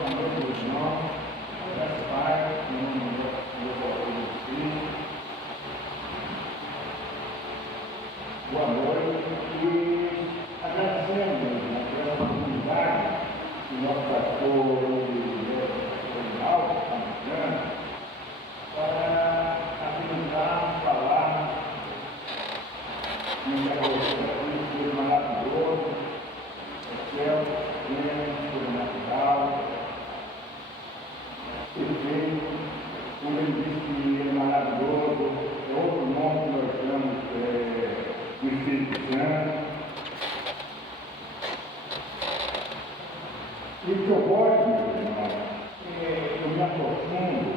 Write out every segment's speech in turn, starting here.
Boa noite, meus irmãos. Graças ao Pai, em nome do Filho. Boa noite e agradecemos pela oportunidade que o nosso pastor Ronaldo está nos dando para apresentar, falar nessa coisa maravilhoso, céu, sobrenatural, perfeito, como ele disse que é maravilhoso, é outro nome que nós damos do Espírito Santo. E o que eu gosto, irmão, eu me aprofundo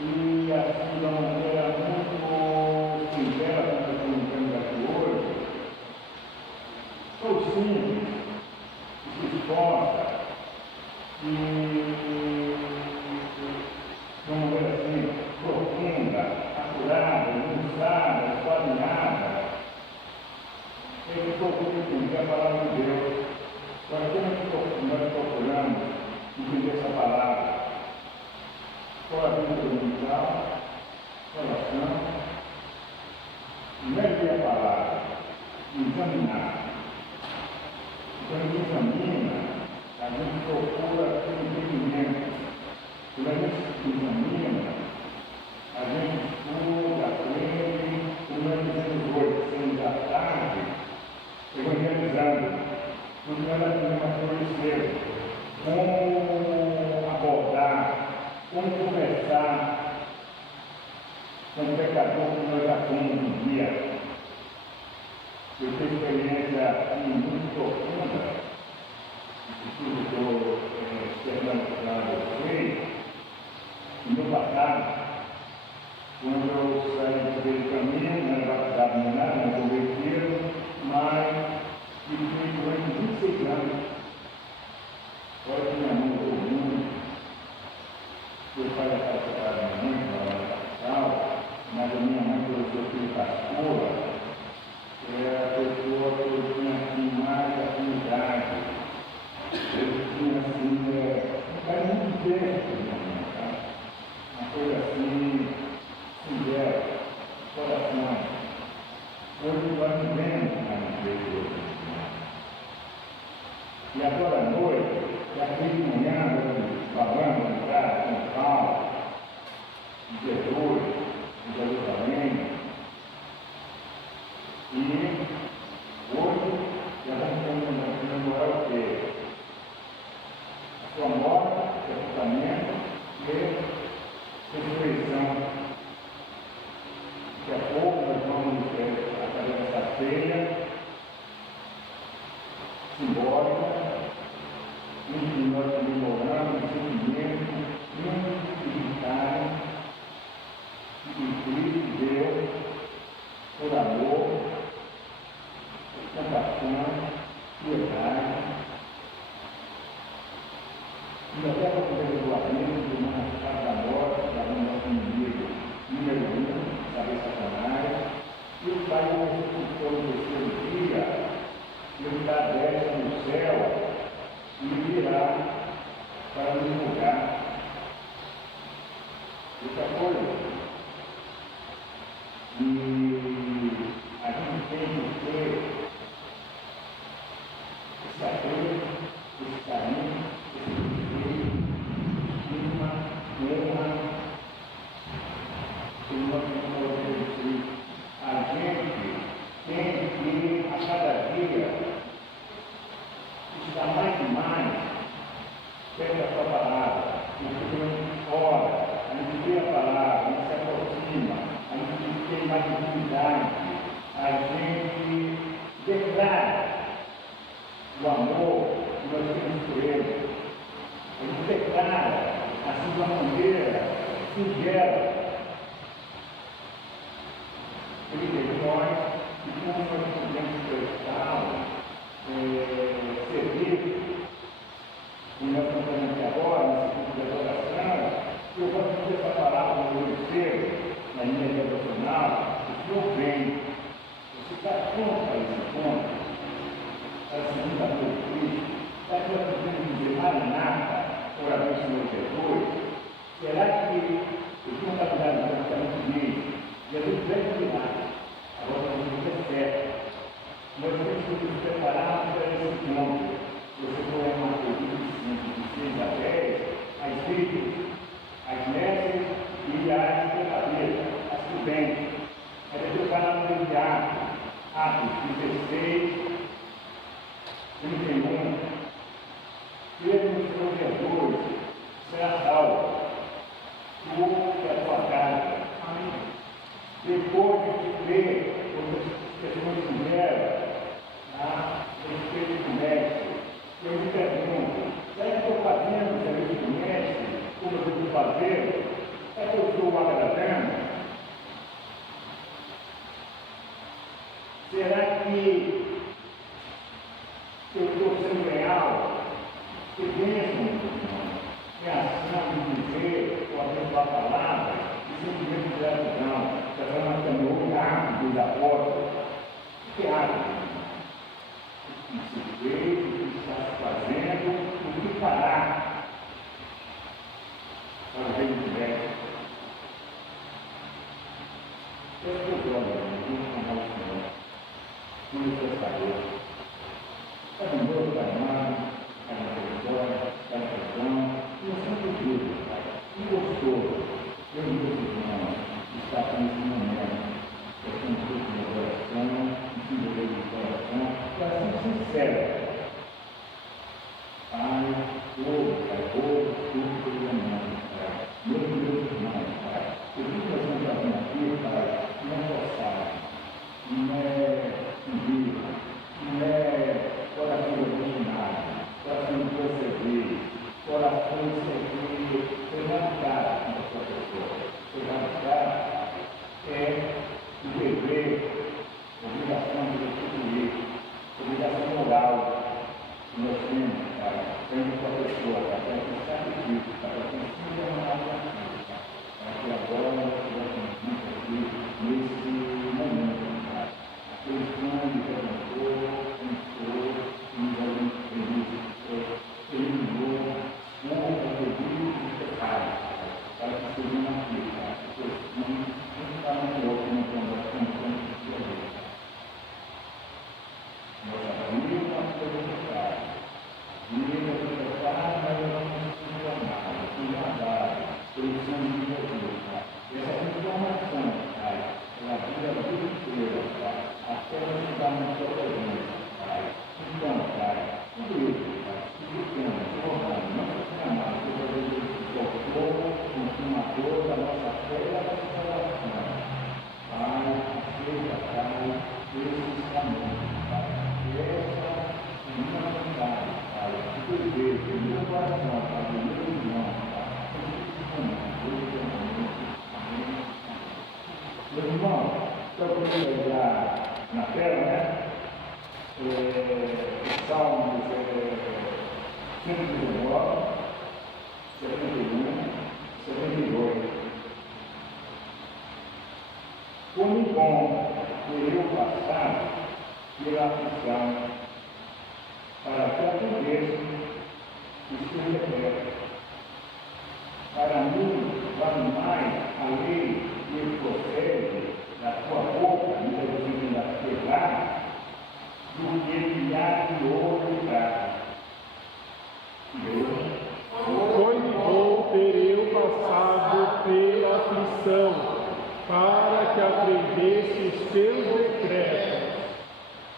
e assim de uma maneira muito sincera, como nós estamos vendo aqui hoje, sou simples, se esforça e de uma maneira assim, profunda, acurada, ilustrada, esquadrinhada, eu procuro entender a palavra de Deus. Nós procuramos entender essa palavra. Qual a vida dominical, oração, ler a palavra, examinar. Quando a gente examina, a gente procura ter entendimento. Quando a gente examina, a gente estuda, aprende, como nós dizemos hoje, sendo da tarde, evangelizando. Porque nós aprendemos cedo como abordar, como conversar com o pecador que nós já fomos um dia. Eu tenho experiência muito profunda, tudo que eu experimentei para vocês, no meu passado, quando eu saí do caminho, não era batizado nem nada, não convertido, mas vivi durante 26 anos. Olha que minha mãe mudou muito, meu pai já estava separado da minha mãe, ela era capital, mas a minha mãe, pelo seu filho pastora, é a pessoa que eu tinha assim, mais afinidade. Eu tinha assim, era muito diferente, tá? Uma coisa assim, sincera, coração. Hoje nós vivemos na igreja. E agora à noite, aqui de manhã, falando para São Paulo, de Jesus, de Jerusalém. E hoje, já vamos comemorar o quê? A sua morte, sepultamento e ressurreição. Daqui a pouco nós vamos fazer essa ceia simbólica, em que nós comemoramos o sentimento identitário que Cristo deu por amor, compaixão, piedade, e até para poder regulamento de uma casa da morte, da nosso inimigo número 1, cabeça Satanás, e o Pai o ressuscitou no terceiro dia, ele está desce no céu e virá para nos julgar. Outra coisa, e a gente tem que ter esse apreço, esse carinho, esse respeito, estima, honra, que nós temos que oferecer. A gente tem que, a cada dia, estar mesmo os teus Jesus, será salvo. Tu e a tua casa. Amém. Depois de ver outras pessoas fizeram a respeito do mestre, eu me pergunto, será que estou fazendo o serviço do mestre como eu devo fazer? Será que eu estou agradando? Será que eu estou sendo real? Que mesmo minha ação de dizer ou a palavra e simplesmente gratidão, já está marcando o hábito da porta. Que hábito? O que se fez, o que está se fazendo, o que fará para o reino de Deus. Eu estou dando muito sabor. Está no meu tamanho, está na vitória, está na prisão, e eu sempre digo, que gostoso, eu e meus irmãos, estar com esse momento, eu tenho tudo no meu coração, me sinto no coração, coração sincero. Pai, tudo pelo amor, Pai, meus irmãos, Pai, eu vi que nós estamos fazendo aqui, Pai, não é forçado, não é vivo, não é coração originado, coração de perceber, coração de servir, erradicar a sua pessoa. Erradicar é o dever, obrigação de restituir, obrigação moral que nós temos, Pai, frente à sua pessoa, para que sacrifício, para que siga a nossa vida, para que agora nós estivéssemos juntos aqui nesse momento, Pai. Aquele sonho que levantou, pensou, eliminou o pedido de pecado, para que sejam aqui, Pai, porque não está no outro, não tem uma função de Deus. Nós abrimos a possibilidade, abrimos a possibilidade, mas nós vamos guardar pelo sangue de Jesus, Pai. Essa informação, Pai, ela vira a vida inteira, Pai, até nós chegarmos na sua presença, Pai. Então, Pai, tudo isso, Pai, suplicando, orando, não se chamar, seja o autor, consumador da nossa fé e da nossa oração. Pai, aceita, Pai, esses caminhos, Pai. Essa minha vontade, Pai, que desejo, o meu coração, Pai, o meu irmão, Pai, meu irmão, só para você olhar na tela, né? Salmos 119, 71, 72. Como bom foi eu passar pela aflição, para que aprendesse o seu decreto. Para mim, vale mais a lei que procede da sua boca, no da piedade, do que milhares de ouro e prata. Foi bom ter eu passado pela aflição, para que aprendesse os teus decretos.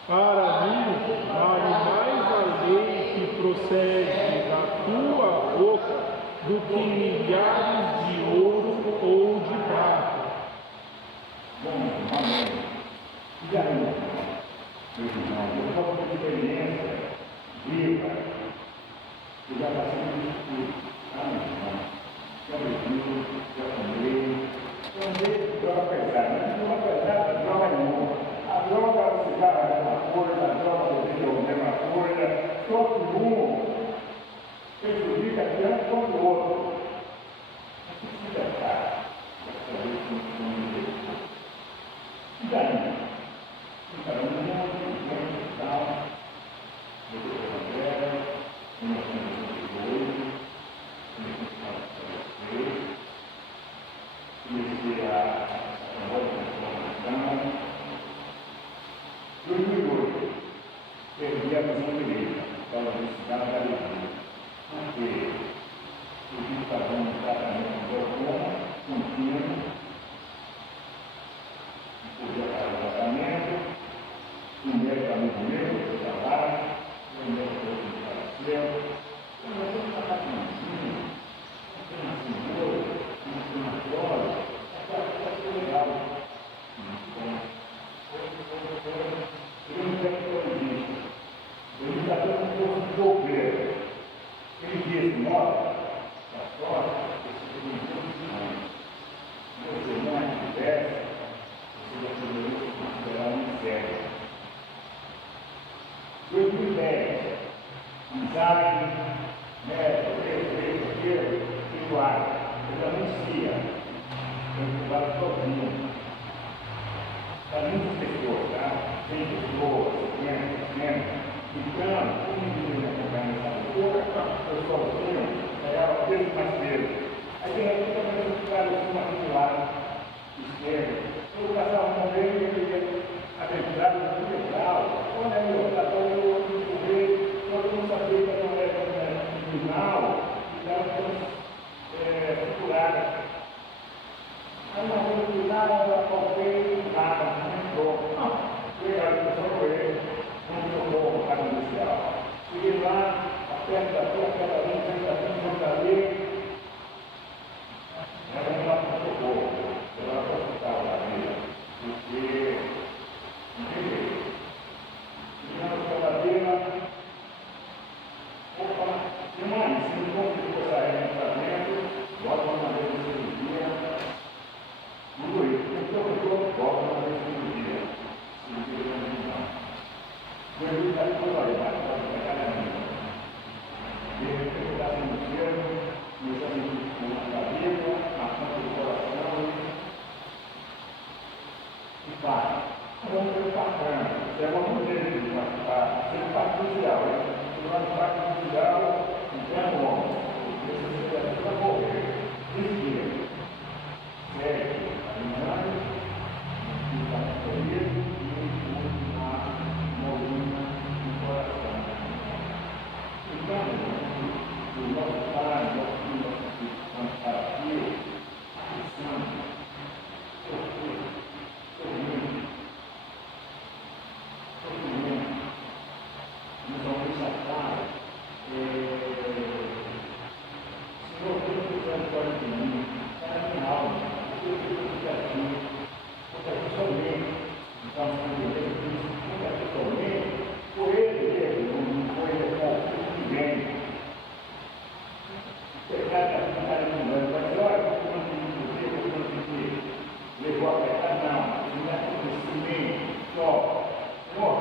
Para mim, vale mais a lei que procede da tua boca do que milhares de ouro ou de prata. Bom, amém. E aí, meus irmãos, eu posso ter experiência viva, que já passei por isso tudo. Amém. Já bebi, já tomei. Eu andei de droga pesada, não droga pesada, droga nenhuma. A droga, o cigarro é a mesma coisa, a droga do vídeo é a mesma coisa. Todo mundo prejudica tanto quanto o outro. Não precisa estar para saber como funciona o Deus. E daí? Então, não é um tal, eu estou com a Vera, 1982, comecei a nova transformação. 2002, perdi a visão direita, estava no estado da sozinho, pegava peso mais peso. Aí de repente eu ficava assim aqui do lado esquerdo. Eu passava uma vez e eu ia aventurar muito legal. Quando aí eu estava eu correr, todo mundo sabia que não era final, e dava figurada. Aí uma vez no final eu coloquei nada, não entrou. Legal, eu só correr, não jogou o carro inicial. Cheguei lá, aperta ali. Era um lá para o socorro, era lá para o hospital da vida, porque não tem jeito. Chegamos para a cadeira, opa, tem mais, se não conseguiu sair dentro da dentro, bota uma vez de cirurgia, tudo isso, bota uma vez de cirurgia, Jesus está de qualidade, para cada um. De repente, está sendo cheiro, começou a sentir a cabeça, a ponta do coração, e vai. Vamos ver bacana. É uma mulher que vai ser parte mundial. Se não é parte mundial, não é bom. Você vai morrer. Desvia. Segue. Caminhando, fica no sorriso e na molina do coração. Então, o nosso Pai, nosso Filho, nosso Espírito Santo, para aqui, pensando, sofrimento, nos vamos achar, Senhor, tudo que você pode de mim, está na minha alma, tudo que eu fiz aqui, porque aqui somente, então, porque aqui somente, por ele mesmo, não foi com ninguém. Pecado está no mundo, mas olha, eu consegui levou a pecado, não é conhecimento só. Senhor,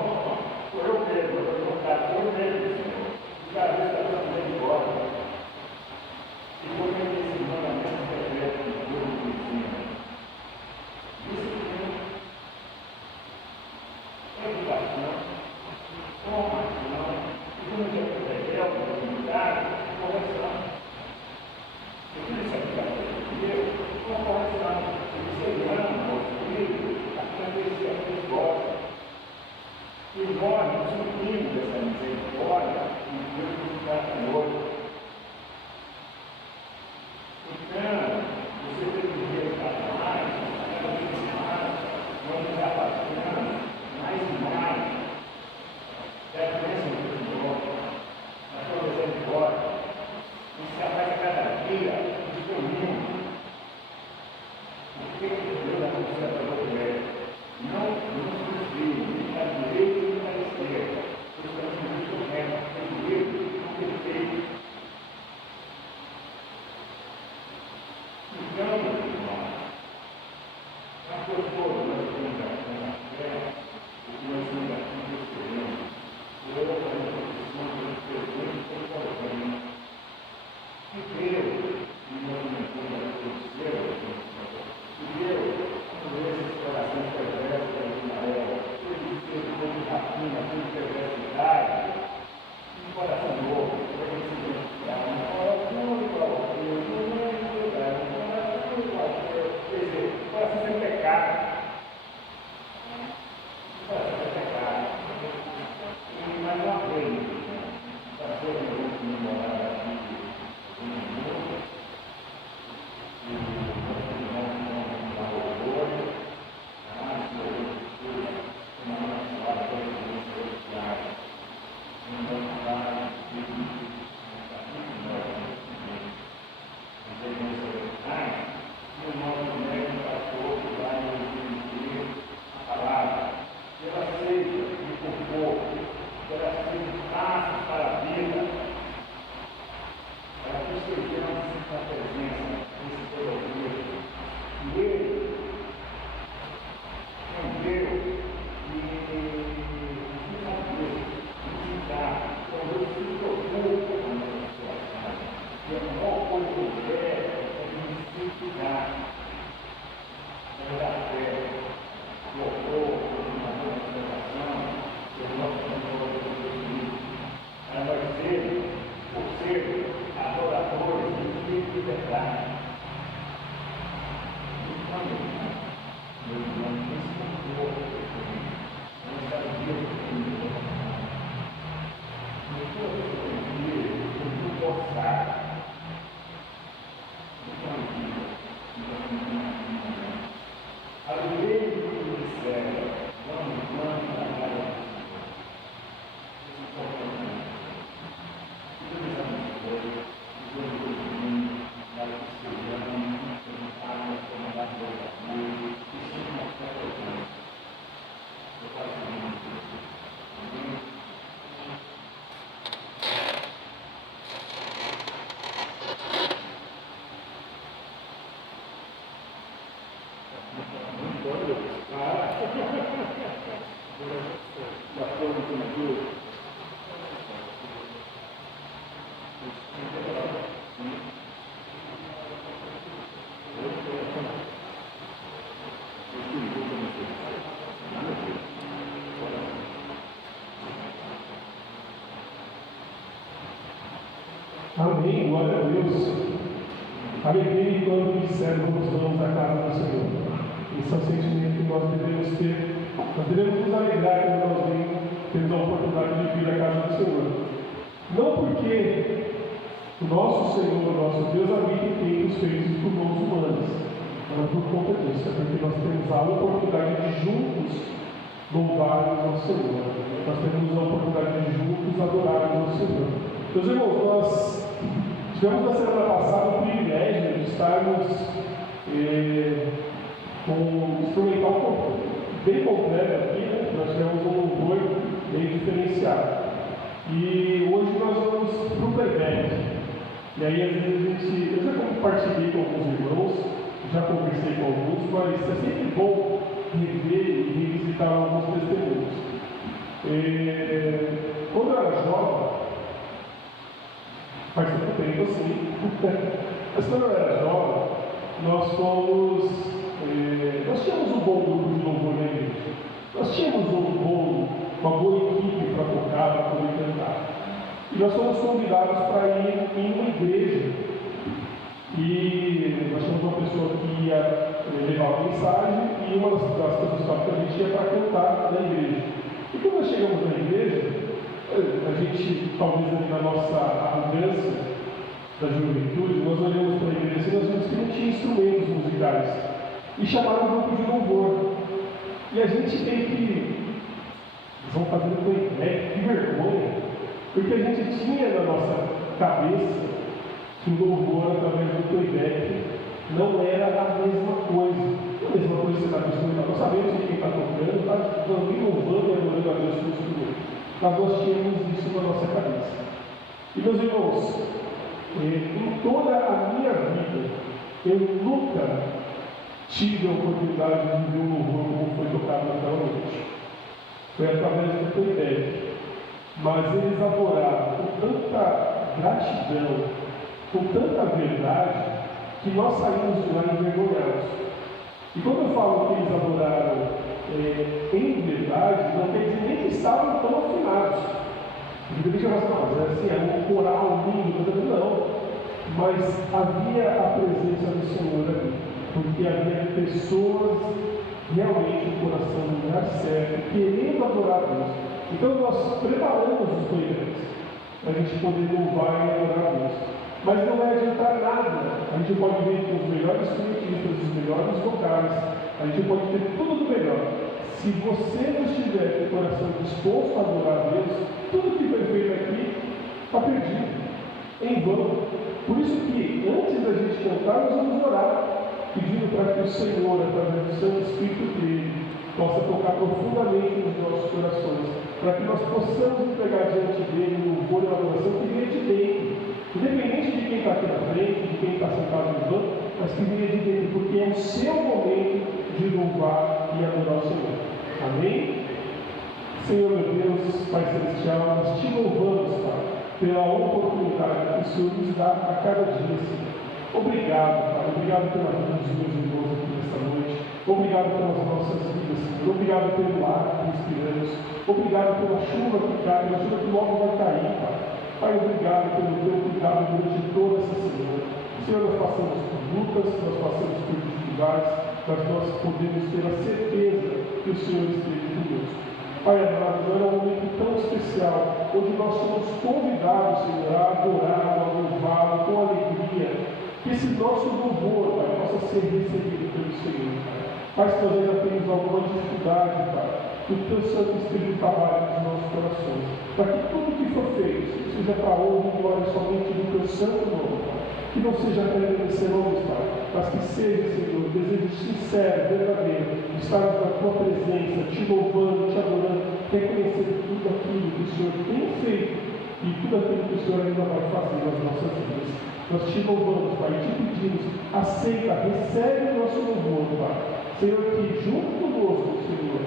sou eu mesmo, eu vou estar por mesmo, Senhor. E cada vez está dando embora. E vou ter esse mandamento secreto que Deus nos ensina. Disciplina, educação, formação, e quando a gente é rebelde, comunidade, correção. E tudo isso aqui vai Deus, uma correção, você ama o filho, aquilo que eles gostam. E nós nos unimos dessa misericórdia e Deus nos dá conosco. Então, você tem que ver mais, cada vez mais, vamos estar passando mais e mais. É a bênção do Senhor, a sua misericórdia. Isso se faz cada dia disponível. O que Deus anuncia para você? Não nos desvie, nem à direita nem à esquerda. Os caminhos corretos, equilíbrio, perfeito. Então, meus irmãos, a postura nós temos aqui na terra, o que nós temos aqui recebendo, eu a reflexão que nós perdemos por sozinho. E Deus, e nós não temos aqui o céu, e Deus, quando esse coração perverso da Israel, ele fez como rapina, com perversidade, um coração novo, para ele se identificar, um coração igual a Deus, não é igualdade, um coração igual a Deus, quer dizer, um coração sem pecado. Um coração sem pecado. E mais uma vez, pastor de último morar aqui no mundo, e nós tivemos uma horror, mas uma palavra para os celestiais, uma palavra de e o nosso médico pastor que vai nos dirigir a palavra, pela seja e por pouco, pela seja passos para a vida, para que estejamos na presença desse Todo-Poderoso. E ele é um Deus que não Deus, que dá, quando ele se preocupa com a nossa situação, e a maior coisa que ele quer é identificar a fé, o louvor, a manifestação, o nosso Senhor Jesus Cristo. Para nós sermos, por sermos, verdade. E quando meu irmão respondeu a pergunta, não sabia o que ele ia falar. Depois eu fui gostar. A lei do ministério, vamos trabalhar Amém, glória a Deus. Alegria quando dissermos vamos à casa do Senhor. Esse é o sentimento que nós devemos ter. Nós devemos nos alegrar quando nós temos a oportunidade de vir à casa do Senhor. Não porque o nosso Senhor, o nosso Deus, habita em quem os feitos por mãos humanas. Não é por conta disso, é porque nós temos a oportunidade de juntos louvarmos ao Senhor. Nós temos a oportunidade de juntos adorarmos ao Senhor. Meus irmãos, nós tivemos na semana passada o privilégio de estarmos com um instrumental bem completo aqui, né? Nós tivemos um louvor bem diferenciado. E hoje nós vamos para o playback. E aí, às vezes, eu já compartilhei com alguns irmãos, já conversei com alguns, mas é sempre bom rever e revisitar alguns testemunhos. Quando eu era jovem, faz tanto tempo assim, mas quando eu era jovem, nós tínhamos um bom grupo de louvor na igreja. Nós tínhamos uma boa equipe para tocar, para poder cantar. E nós fomos convidados para ir em uma igreja. E nós tínhamos uma pessoa que ia levar a mensagem e uma das pessoas que a gente ia para cantar na igreja. E quando nós chegamos na igreja, a gente, talvez ali na nossa arrogância da juventude, nós olhamos para a igreja e nós vimos que não tinha instrumentos musicais. E chamaram um grupo de louvor. E a gente meio que vão fazendo playback, que vergonha, porque a gente tinha na nossa cabeça que o louvor através do playback não era a mesma coisa. Não é a mesma coisa que você está acostumado, nós sabemos que quem está tocando está louvando e adorando a Deus com o instrumento. Mas nós tínhamos isso na nossa cabeça. E meus irmãos, em toda a minha vida, eu nunca tive a oportunidade de ver um louvor como foi tocado naquela noite. Foi através do playback. Mas eles adoraram com tanta gratidão, com tanta verdade, que nós saímos de lá envergonhados. E quando eu falo que eles adoraram em verdade, não quer dizer nem que estavam tão afinados. A gente vai falar, assim, é um coral lindo, não. Mas havia a presença do Senhor ali, porque havia pessoas realmente com o coração no lugar certo, querendo adorar a Deus. Então nós preparamos os playbags para a gente poder louvar e adorar a Deus. Mas não vai adiantar nada. A gente pode vir com os melhores instrumentistas, os melhores vocais, a gente pode ter tudo do melhor. Se você não estiver com o coração disposto a adorar a Deus, tudo que foi feito aqui está perdido, em vão. Por isso que, antes da gente cantar, nós vamos orar, pedindo para que o Senhor, através do Santo Espírito dele, possa tocar profundamente nos nossos corações, para que nós possamos entregar diante dele um louvor e uma adoração que venha de dentro, independente de quem está aqui na frente, de quem está sentado no banco, mas que venha de dentro, porque é o seu momento de louvar e adorar o Senhor. Amém? Senhor meu Deus, Pai Celestial, nós te louvamos, Pai, pela oportunidade que o Senhor nos dá a cada dia, Senhor. Obrigado, Pai. Obrigado pela vida dos meus irmãos aqui nesta noite. Obrigado pelas nossas vidas, Senhor. Obrigado pelo ar que respiramos. Obrigado pela chuva que cai, pela chuva que logo vai cair, Pai. Pai, obrigado pelo teu cuidado durante toda essa semana. Senhor, nós passamos por lutas, nós passamos por dificuldades, mas nós podemos ter a certeza que o Senhor esteve conosco. Pai amado, não é um momento tão especial, onde nós somos convidados, Senhor, a adorar, a louvá-lo com alegria. Que esse nosso louvor, Pai, possa ser recebido pelo Senhor, Pai. Pai, se nós ainda temos alguma dificuldade, Pai, que o Teu Santo Espírito trabalhe nos nossos corações, para que tudo que for feito seja para a honra e glória somente do Teu santo nome, Pai. Que não seja para agradecer homens, Pai, mas que seja, Senhor, desejo sincero, verdadeiro, estarmos na Tua presença, Te louvando, Te adorando, reconhecendo tudo aquilo que o Senhor tem feito e tudo aquilo que o Senhor ainda vai fazer nas nossas vidas. Nós Te louvamos, Pai, e Te pedimos, aceita, recebe o nosso louvor, Pai. Senhor, que junto conosco, Senhor,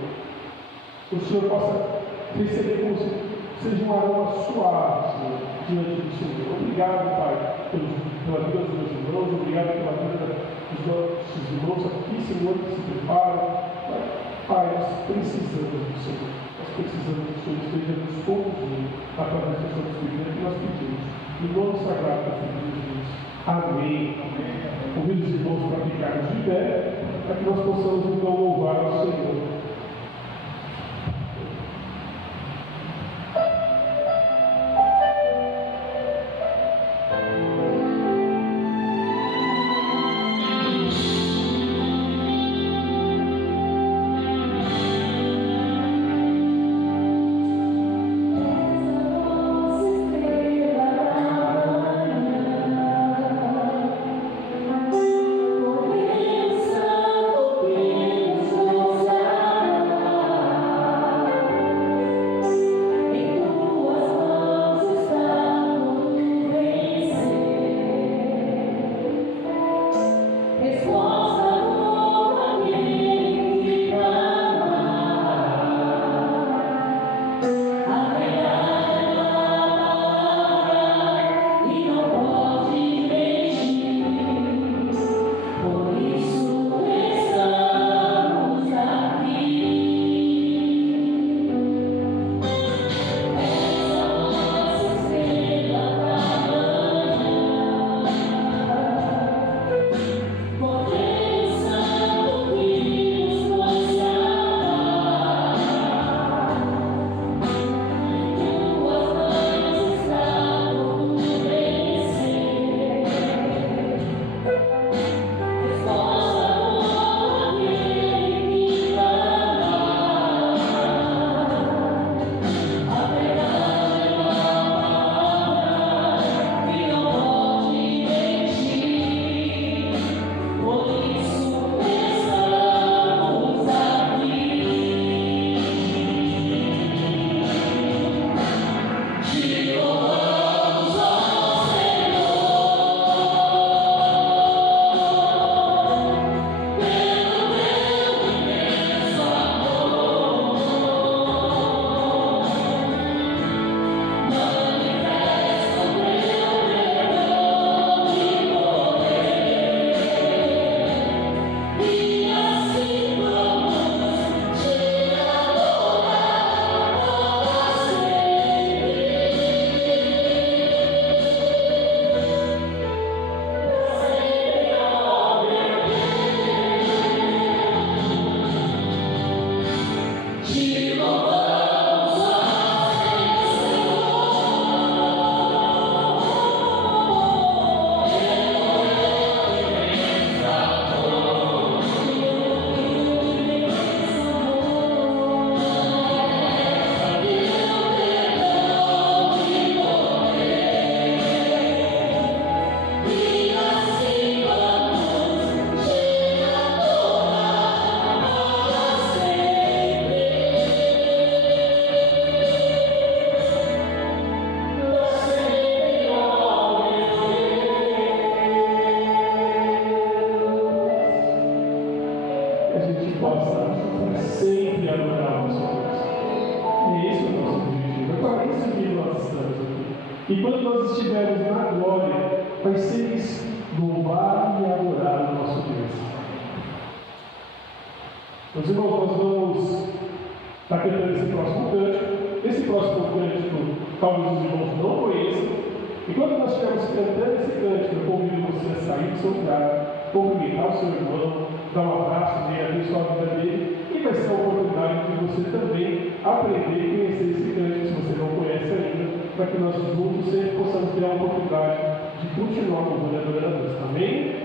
o Senhor possa receber como se seja um aroma suave, Senhor, diante do Senhor. Obrigado, Pai, pela vida dos meus irmãos, obrigado pela vida dos nossos irmãos aqui, Senhor, que se preparam. Pai, nós precisamos do Senhor. Nós precisamos que o Senhor esteja nos conduzindo através do Santo Espírito que nós pedimos. Em nome sagrado do Filho de Jesus. Amém. Convido os irmãos para ficarmos de pé, para que nós possamos então louvar ao Senhor. E quando nós estivermos na glória, vai ser isso, louvar e adorar o nosso Deus. Meus irmãos, nós vamos estar cantando esse próximo cântico. Esse próximo cântico, talvez os irmãos não conheçam. E quando nós estivermos cantando esse cântico, eu convido você a sair do seu lugar. cumprimentar o seu irmão, dar um abraço nele, abençoar a vida dele, e vai ser a oportunidade de você também aprender e conhecer esse cântico, se você não conhece ainda, para que nós juntos sempre possamos ter a oportunidade de continuar louvando e adorando a Deus. Amém?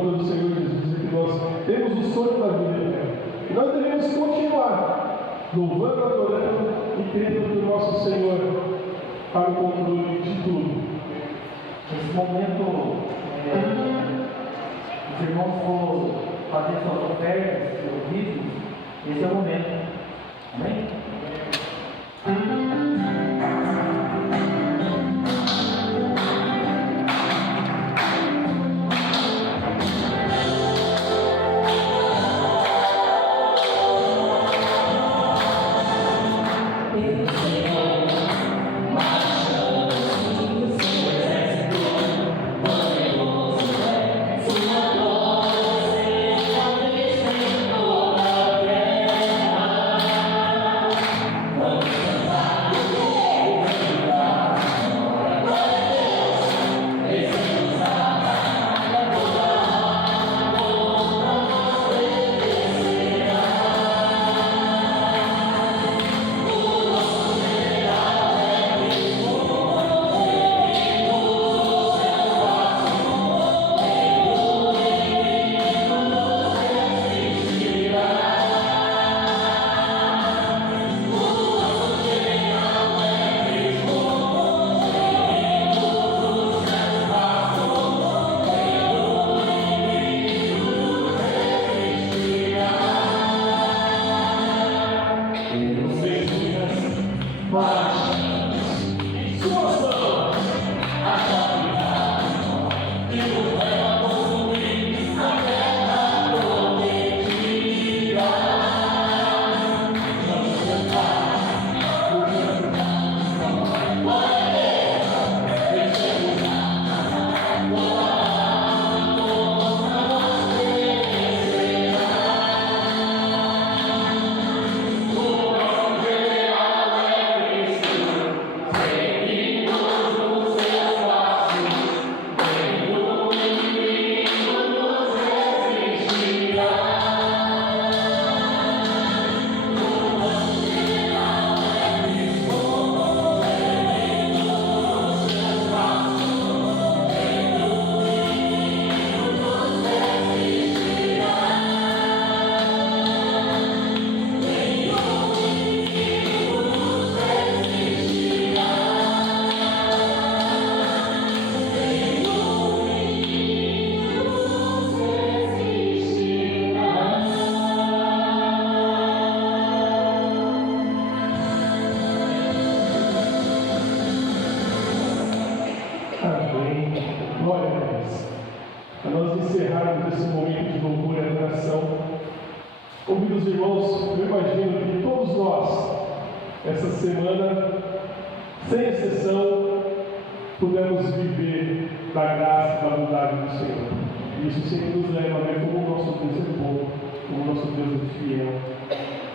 louvor do Senhor Jesus, é que nós temos o sonho da vida eterna. E nós devemos continuar louvando, adorando e crendo que o nosso Senhor está no controle de tudo. Nesse momento, os irmãos vão fazer suas ofertas, seus vídeos, esse é o momento. Amém? Essa semana, sem exceção, pudemos viver da graça e da bondade do Senhor. E isso sempre nos leva a ver como o nosso Deus é bom, como o nosso Deus é fiel.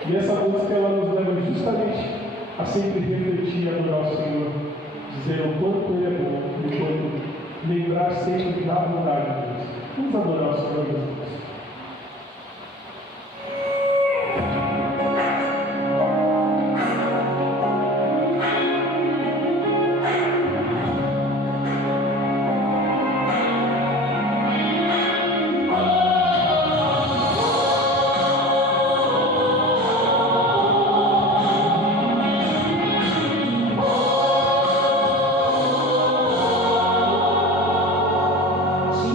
E essa música ela nos leva justamente a sempre refletir e adorar o Senhor, dizer o quanto Ele é bom e o quanto lembrar sempre da bondade de Deus. Vamos adorar o Senhor, meus irmãos. She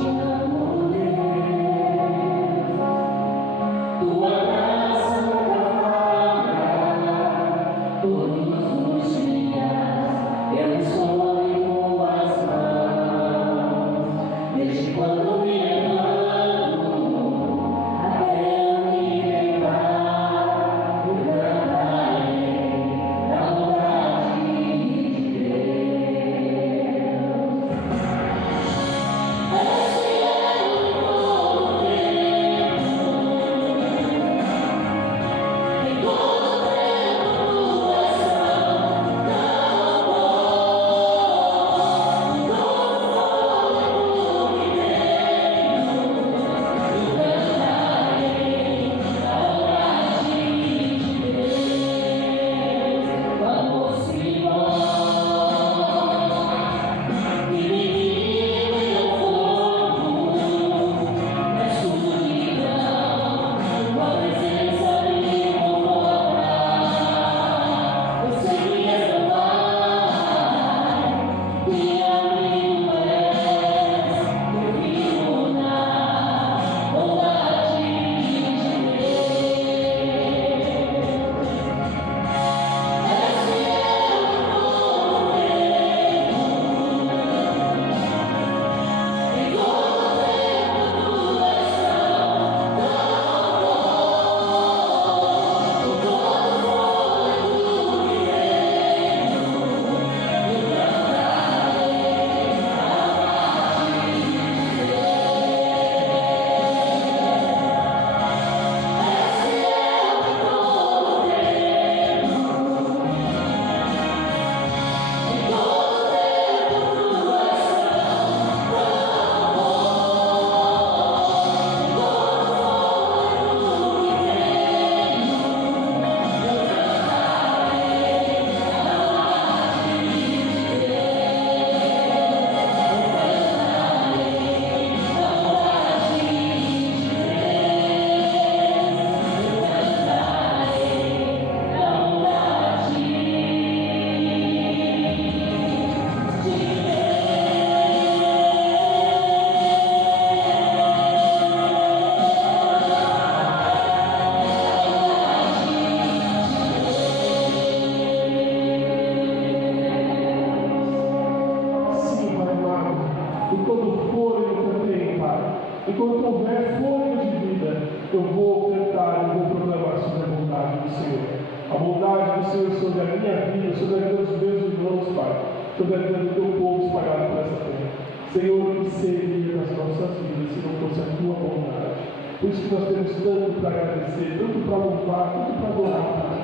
Enquanto houver fôlego de vida, eu vou cantar, eu vou proclamar sobre a bondade do Senhor. A bondade do Senhor sobre a minha vida, sobre a vida dos meus irmãos, Pai, sobre a vida do teu povo espalhado por essa terra. Senhor, o que seria das nossas vidas se não fosse a tua bondade? Por isso que nós temos tanto para agradecer, tanto para louvar, tanto para adorar, Pai.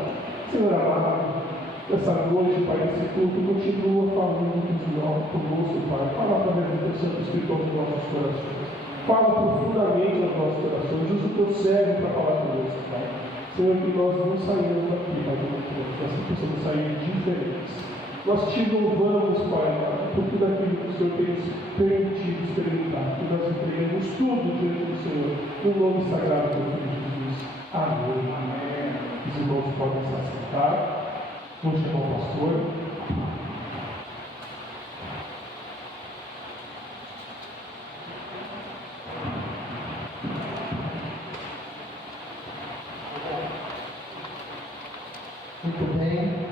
Senhor amado, essa noite, Pai, esse culto continua falando conosco, Pai. Fala através do teu Santo Espírito aos nossos corações. Fala profundamente aos nossos corações. Usa o teu servo para falar conosco, Pai. Senhor, que nós não saímos daqui, Pai, nós possamos sair diferentes. Nós te louvamos, Pai, por tudo aquilo que o Senhor tem nos permitido experimentar. Que nós entregamos tudo diante do Senhor, no nome sagrado do Filho de Jesus. Amém. Amém. Os irmãos podem se assentar. Vou chamar o pastor. Muito bem.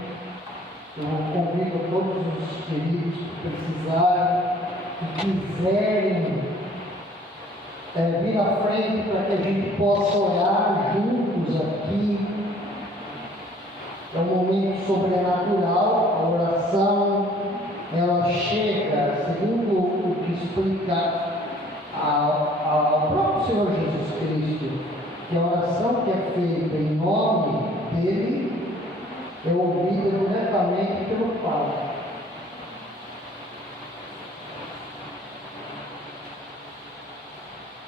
Eu convido a todos os queridos que precisarem, que quiserem vir à frente para que a gente possa orar juntos aqui. É um momento sobrenatural, a oração, ela chega, segundo o que explica ao próprio Senhor Jesus Cristo, que a oração que é feita em nome dele é ouvida diretamente pelo Pai.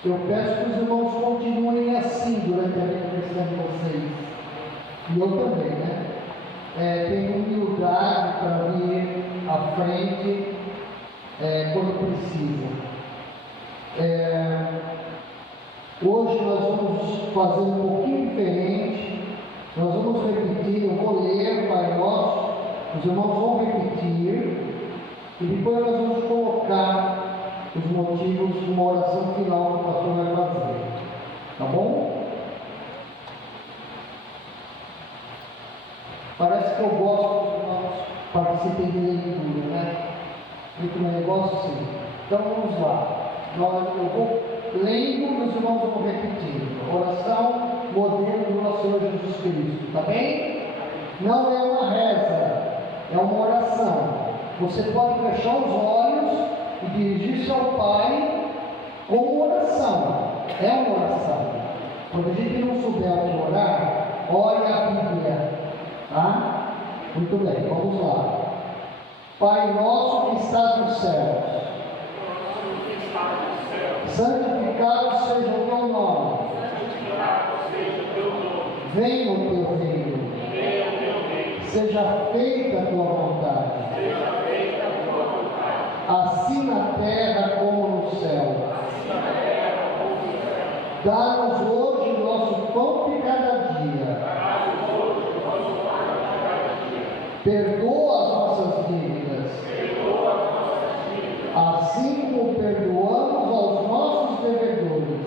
Eu peço que os irmãos continuem assim durante a reflexão de vocês. E eu também, né? Tenho humildade para vir à frente quando precisa. Hoje nós vamos fazer um pouquinho diferente. Nós vamos repetir, eu vou ler o Pai Nosso, os irmãos vão repetir, e depois nós vamos colocar os motivos de uma oração final que o pastor vai fazer. Tá bom? Parece que eu gosto que os irmãos participem de leitura, né? Muito negócio sim. Então vamos lá. Eu vou lendo e os irmãos vão repetindo. Oração modelo do nosso Senhor Jesus Cristo, tá bem? Não é uma reza, é uma oração. Você pode fechar os olhos e dirigir-se ao Pai com oração. É uma oração. Quando a gente não souber o que orar, ore a Bíblia. Tá? Muito bem, vamos lá. Pai nosso que estás nos céus, santificado seja o teu nome. Venha o teu reino. Seja feita a tua vontade. Assim na terra como no céu. Dá-nos hoje o nosso pão de cada dia. Perdoa as nossas dívidas. Assim como perdoamos aos nossos devedores.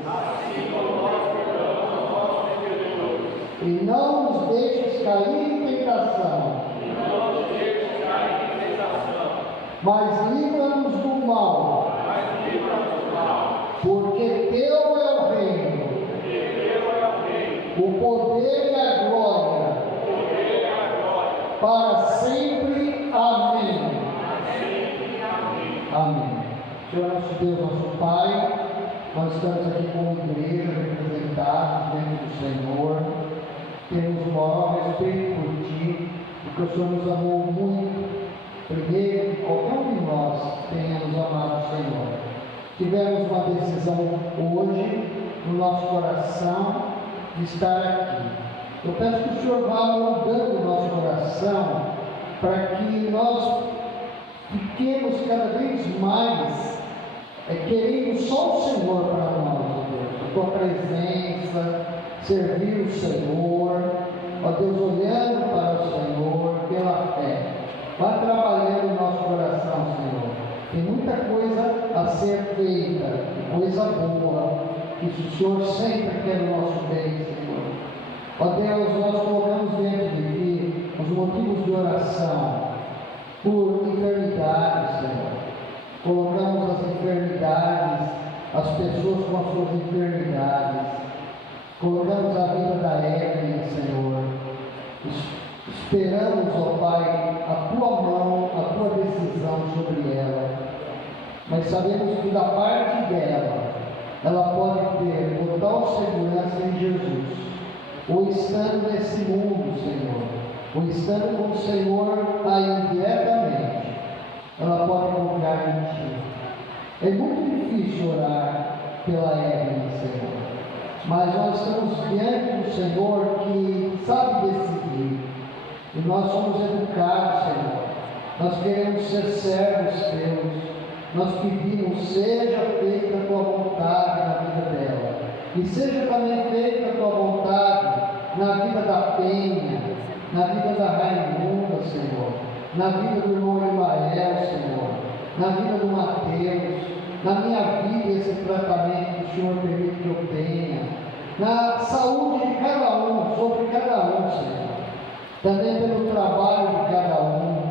E não nos deixes cair em tentação. Mas livra-nos do mal. Porque teu é o reino, o poder e a glória, para sempre. Amém. Amém. Senhor nosso Deus, nosso Pai, nós estamos aqui como igreja representados diante do Senhor. Temos o maior respeito por Ti, porque o Senhor nos amou muito. Primeiro, que qualquer um de nós tenhamos amado o Senhor. Tivemos uma decisão hoje no nosso coração de estar aqui. Eu peço que o Senhor vá moldando o nosso coração para que nós fiquemos cada vez mais querendo só o Senhor para nós, ó Deus. A Tua presença, servir o Senhor, ó Deus, olhando para o Senhor pela fé. Vá trabalhando o nosso coração, Senhor. Tem muita coisa a ser feita, coisa boa, que o Senhor sempre quer o nosso bem, Senhor. Ó Deus, nós colocamos diante de Ti os motivos de oração por enfermidades, Senhor. Colocamos as enfermidades as pessoas com as suas enfermidades. Colocamos a vida da Evelyn, Senhor. Esperamos, ó Pai, a Tua mão, a Tua decisão sobre ela. Mas sabemos que da parte dela, ela pode ter total segurança em Jesus. Ou estando nesse mundo, Senhor, ou estando com o Senhor aí diretamente, ela pode confiar em Ti. É muito difícil orar pela Evelyn, Senhor, mas nós estamos diante do Senhor que sabe decidir, e nós somos educados, Senhor. Nós queremos ser servos Teus. Nós pedimos, seja feita a Tua vontade na vida dela, e seja também feita a Tua vontade na vida da Penha, na vida da Raimunda, Senhor, na vida do irmão Emael, Senhor, na vida do Mateus, na minha vida, esse tratamento que o Senhor permite que eu tenha, na saúde de cada um, sobre cada um, Senhor, também pelo trabalho de cada um.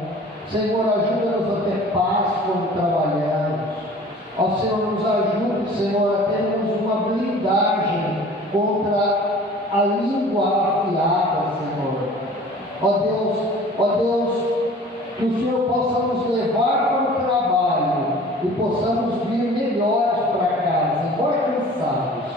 Senhor, ajuda-nos a ter paz quando trabalhamos. Ó Senhor, nos ajude, Senhor, a termos uma blindagem contra a língua afiada, Senhor. Ó Deus, que o Senhor possa nos levar para o trabalho e possamos vir melhores para casa, embora cansados.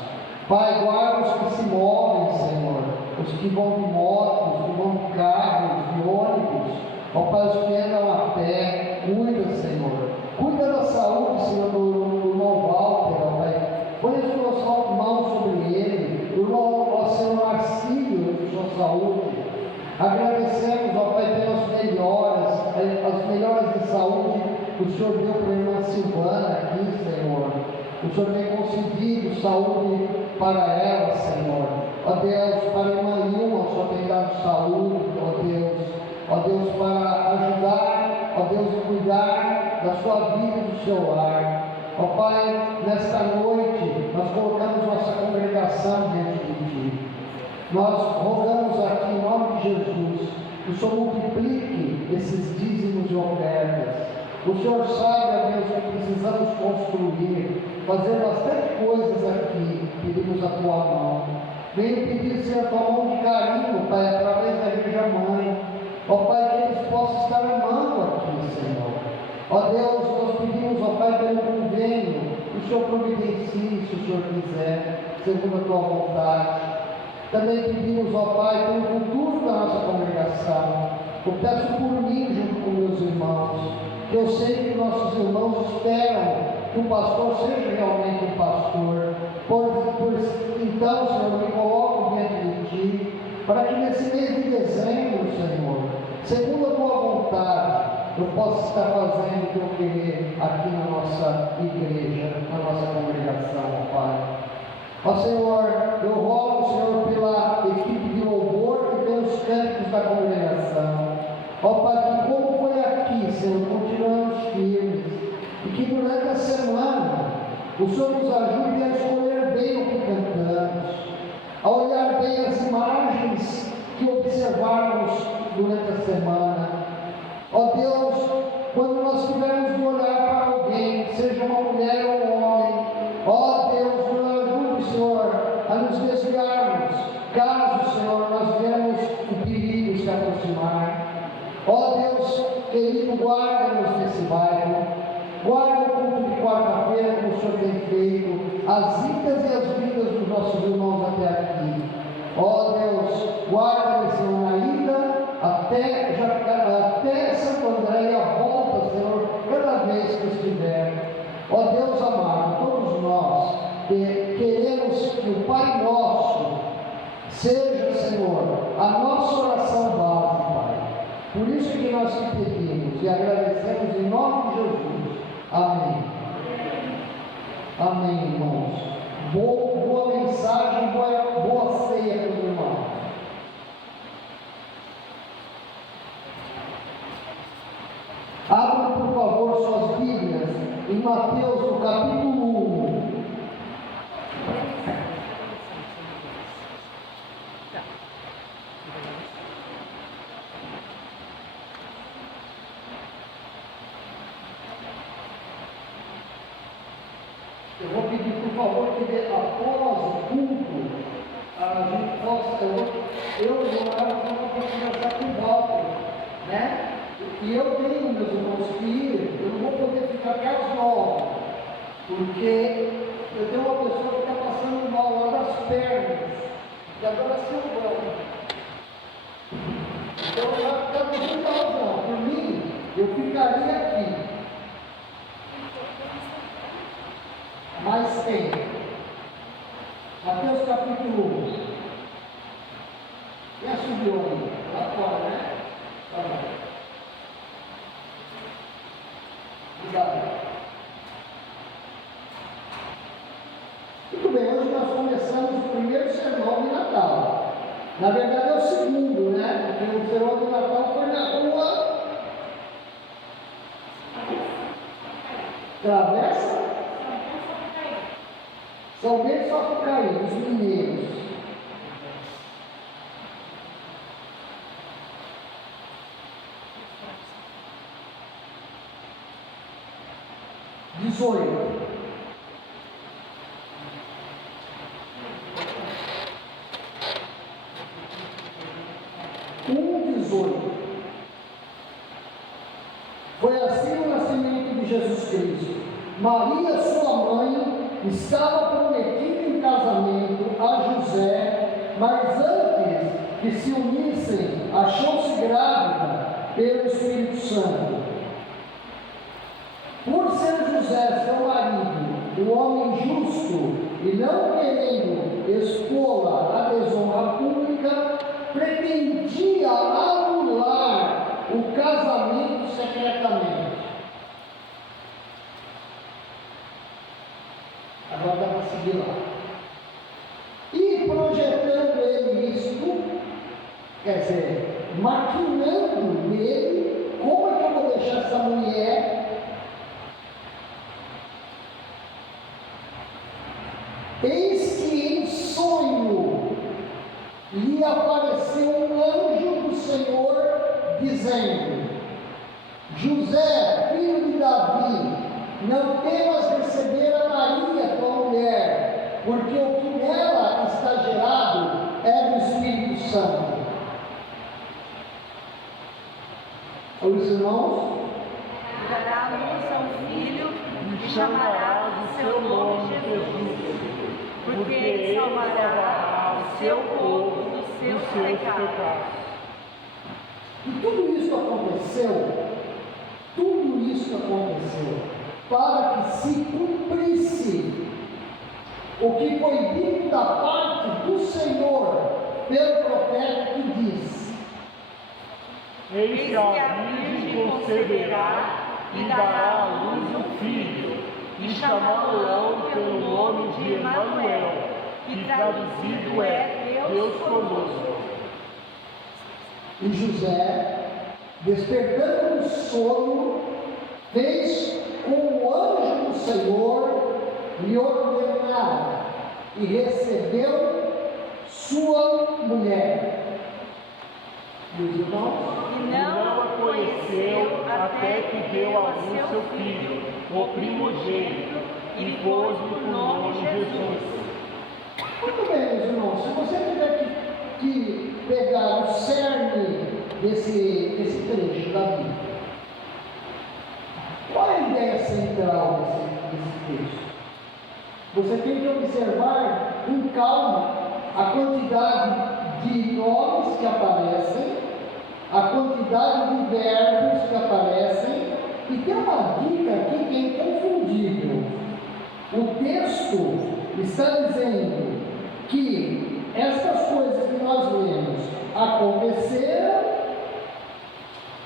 Pai, guarda os que se movem, Senhor, os que vão de moto, os que vão de carros, de ônibus. Ó Pai, os que andam a pé, cuida, Senhor. Cuida da saúde, Senhor, do irmão Walter, ó Pai. Põe as tuas mãos sobre ele, o irmão, ó Senhor, Marcílio, sua saúde. Agradecemos, ó Pai, pelas melhoras, as melhoras de saúde que o Senhor deu para a irmã Silvana aqui, Senhor. O Senhor tem concedido saúde para ela, Senhor. Ó Deus, para a irmã Ilma, o Senhor tem dado saúde, ó Deus. Ó Deus, para ajudar, ó Deus, cuidar da sua vida e do seu lar. Ó Pai, nesta noite, nós colocamos nossa congregação diante de Ti. Nós rogamos aqui, em nome de Jesus, que o Senhor multiplique esses dízimos e ofertas. O Senhor sabe, ó Deus, que precisamos construir, fazer bastante coisas aqui, pedimos a Tua mão. Venho pedir, Senhor, a Tua mão de carinho, Pai, através da Igreja Mãe. Ó Pai, que eles possam estar amando aqui, Senhor. Ó Deus, nós pedimos, ó Pai, pelo convênio, que o Senhor providencie, se o Senhor quiser, segundo a Tua vontade. Também pedimos, ó Pai, pelo futuro da nossa congregação. Eu peço por mim, junto com meus irmãos, que eu sei que nossos irmãos esperam que o pastor seja realmente um pastor. Então, Senhor, me coloco diante de Ti, para que nesse mês de dezembro, Senhor, segundo a Tua vontade, eu possa estar fazendo o que eu querer aqui na nossa igreja, na nossa congregação, ó Pai. Ó Senhor, eu rogo, Senhor, pela equipe de louvor e pelos cânticos da congregação. Ó Pai, que como foi aqui, Senhor, continuamos firmes, e que durante a semana o Senhor nos ajude a escolher bem o que cantamos, a olhar bem as imagens que observarmos durante a semana. Ó Deus, quando nós tivermos de olhar para alguém, seja uma mulher ou um homem, ó Deus, nos ajude, Senhor, a nos desviarmos, caso, Senhor, nós vemos o perigo se aproximar. Ó Deus querido, guarda-nos nesse bairro, guarda o culto de quarta-feira, como o Senhor tem feito, as idas e as vindas dos nossos irmãos até aqui. Ó Deus, guarda-me, Senhor, na ida até Santo André e a volta, Senhor, cada vez que estiver. Ó Deus amado, todos nós queremos que o Pai Nosso seja, Senhor, a nossa oração base, Pai. Por isso que nós te pedimos e agradecemos em nome de Jesus. Amém. Amém, irmãos. Boa mensagem, boa ceia para os irmãos. Abra, por favor, suas Bíblias em Mateus, no capítulo 1. Eu vou pedir favor, que após o culto, a gente possa, eu e o Leonardo vamos conversar com o Walter, né? E eu tenho meus irmãos que eu não vou poder ficar até às 9, porque eu tenho uma pessoa que está passando mal lá das pernas, e agora se eu vou. Então eu já ficava muito mal, por mim, eu ficaria aqui. Mas tem. Mateus capítulo 1. E a subiu ali? Lá fora, né? Tá bom. Obrigado. Muito bem, hoje nós começamos o primeiro sermão de Natal. Na verdade é o segundo, né? Porque o sermão de Natal foi na rua Travessa São Bento Sapucaí, os mineiros. Foi assim o nascimento de Jesus Cristo. Maria, sua mãe, estava prometida em casamento a José, mas antes que se unissem, achou-se grávida pelo Espírito Santo. Por ser José, seu marido, um homem justo e não querendo expô-la à desonra pública, pretendia anular o casamento secretamente. Agora dá para seguir lá. E projetando ele isto, quer dizer, maquinando nele, como é que eu vou deixar essa mulher? Eis que em sonho lhe apareceu um anjo do Senhor, dizendo: José, filho de Davi, não temas receber a Maria, tua mulher, porque o que nela está gerado é do Espírito Santo. Os irmãos? Dará a luz a um filho e chamará o seu nome Jesus, porque ele salvará o seu povo dos seus pecados. E tudo isso aconteceu para que se cumprisse o que foi dito da parte do Senhor pelo profeta que diz: Eis que a Virgem conceberá e dará à luz um filho, e chamá-lo-ão pelo nome de Emanuel, que traduzido é Deus conosco. E José, despertando do sono, fez como o anjo do Senhor lhe ordenara, e recebeu sua mulher. E os irmãos? E não a conheceu até que deu à luz seu filho, o primogênito, e pôs-lhe por nome Jesus. Muito bem, meus irmãos, se você tiver que pegar o cerne desse trecho da Bíblia, qual é a ideia central desse texto? Você tem que observar com calma a quantidade de nomes que aparecem, a quantidade de verbos que aparecem, e tem uma dica aqui que é inconfundível. O texto está dizendo que estas coisas que nós lemos aconteceram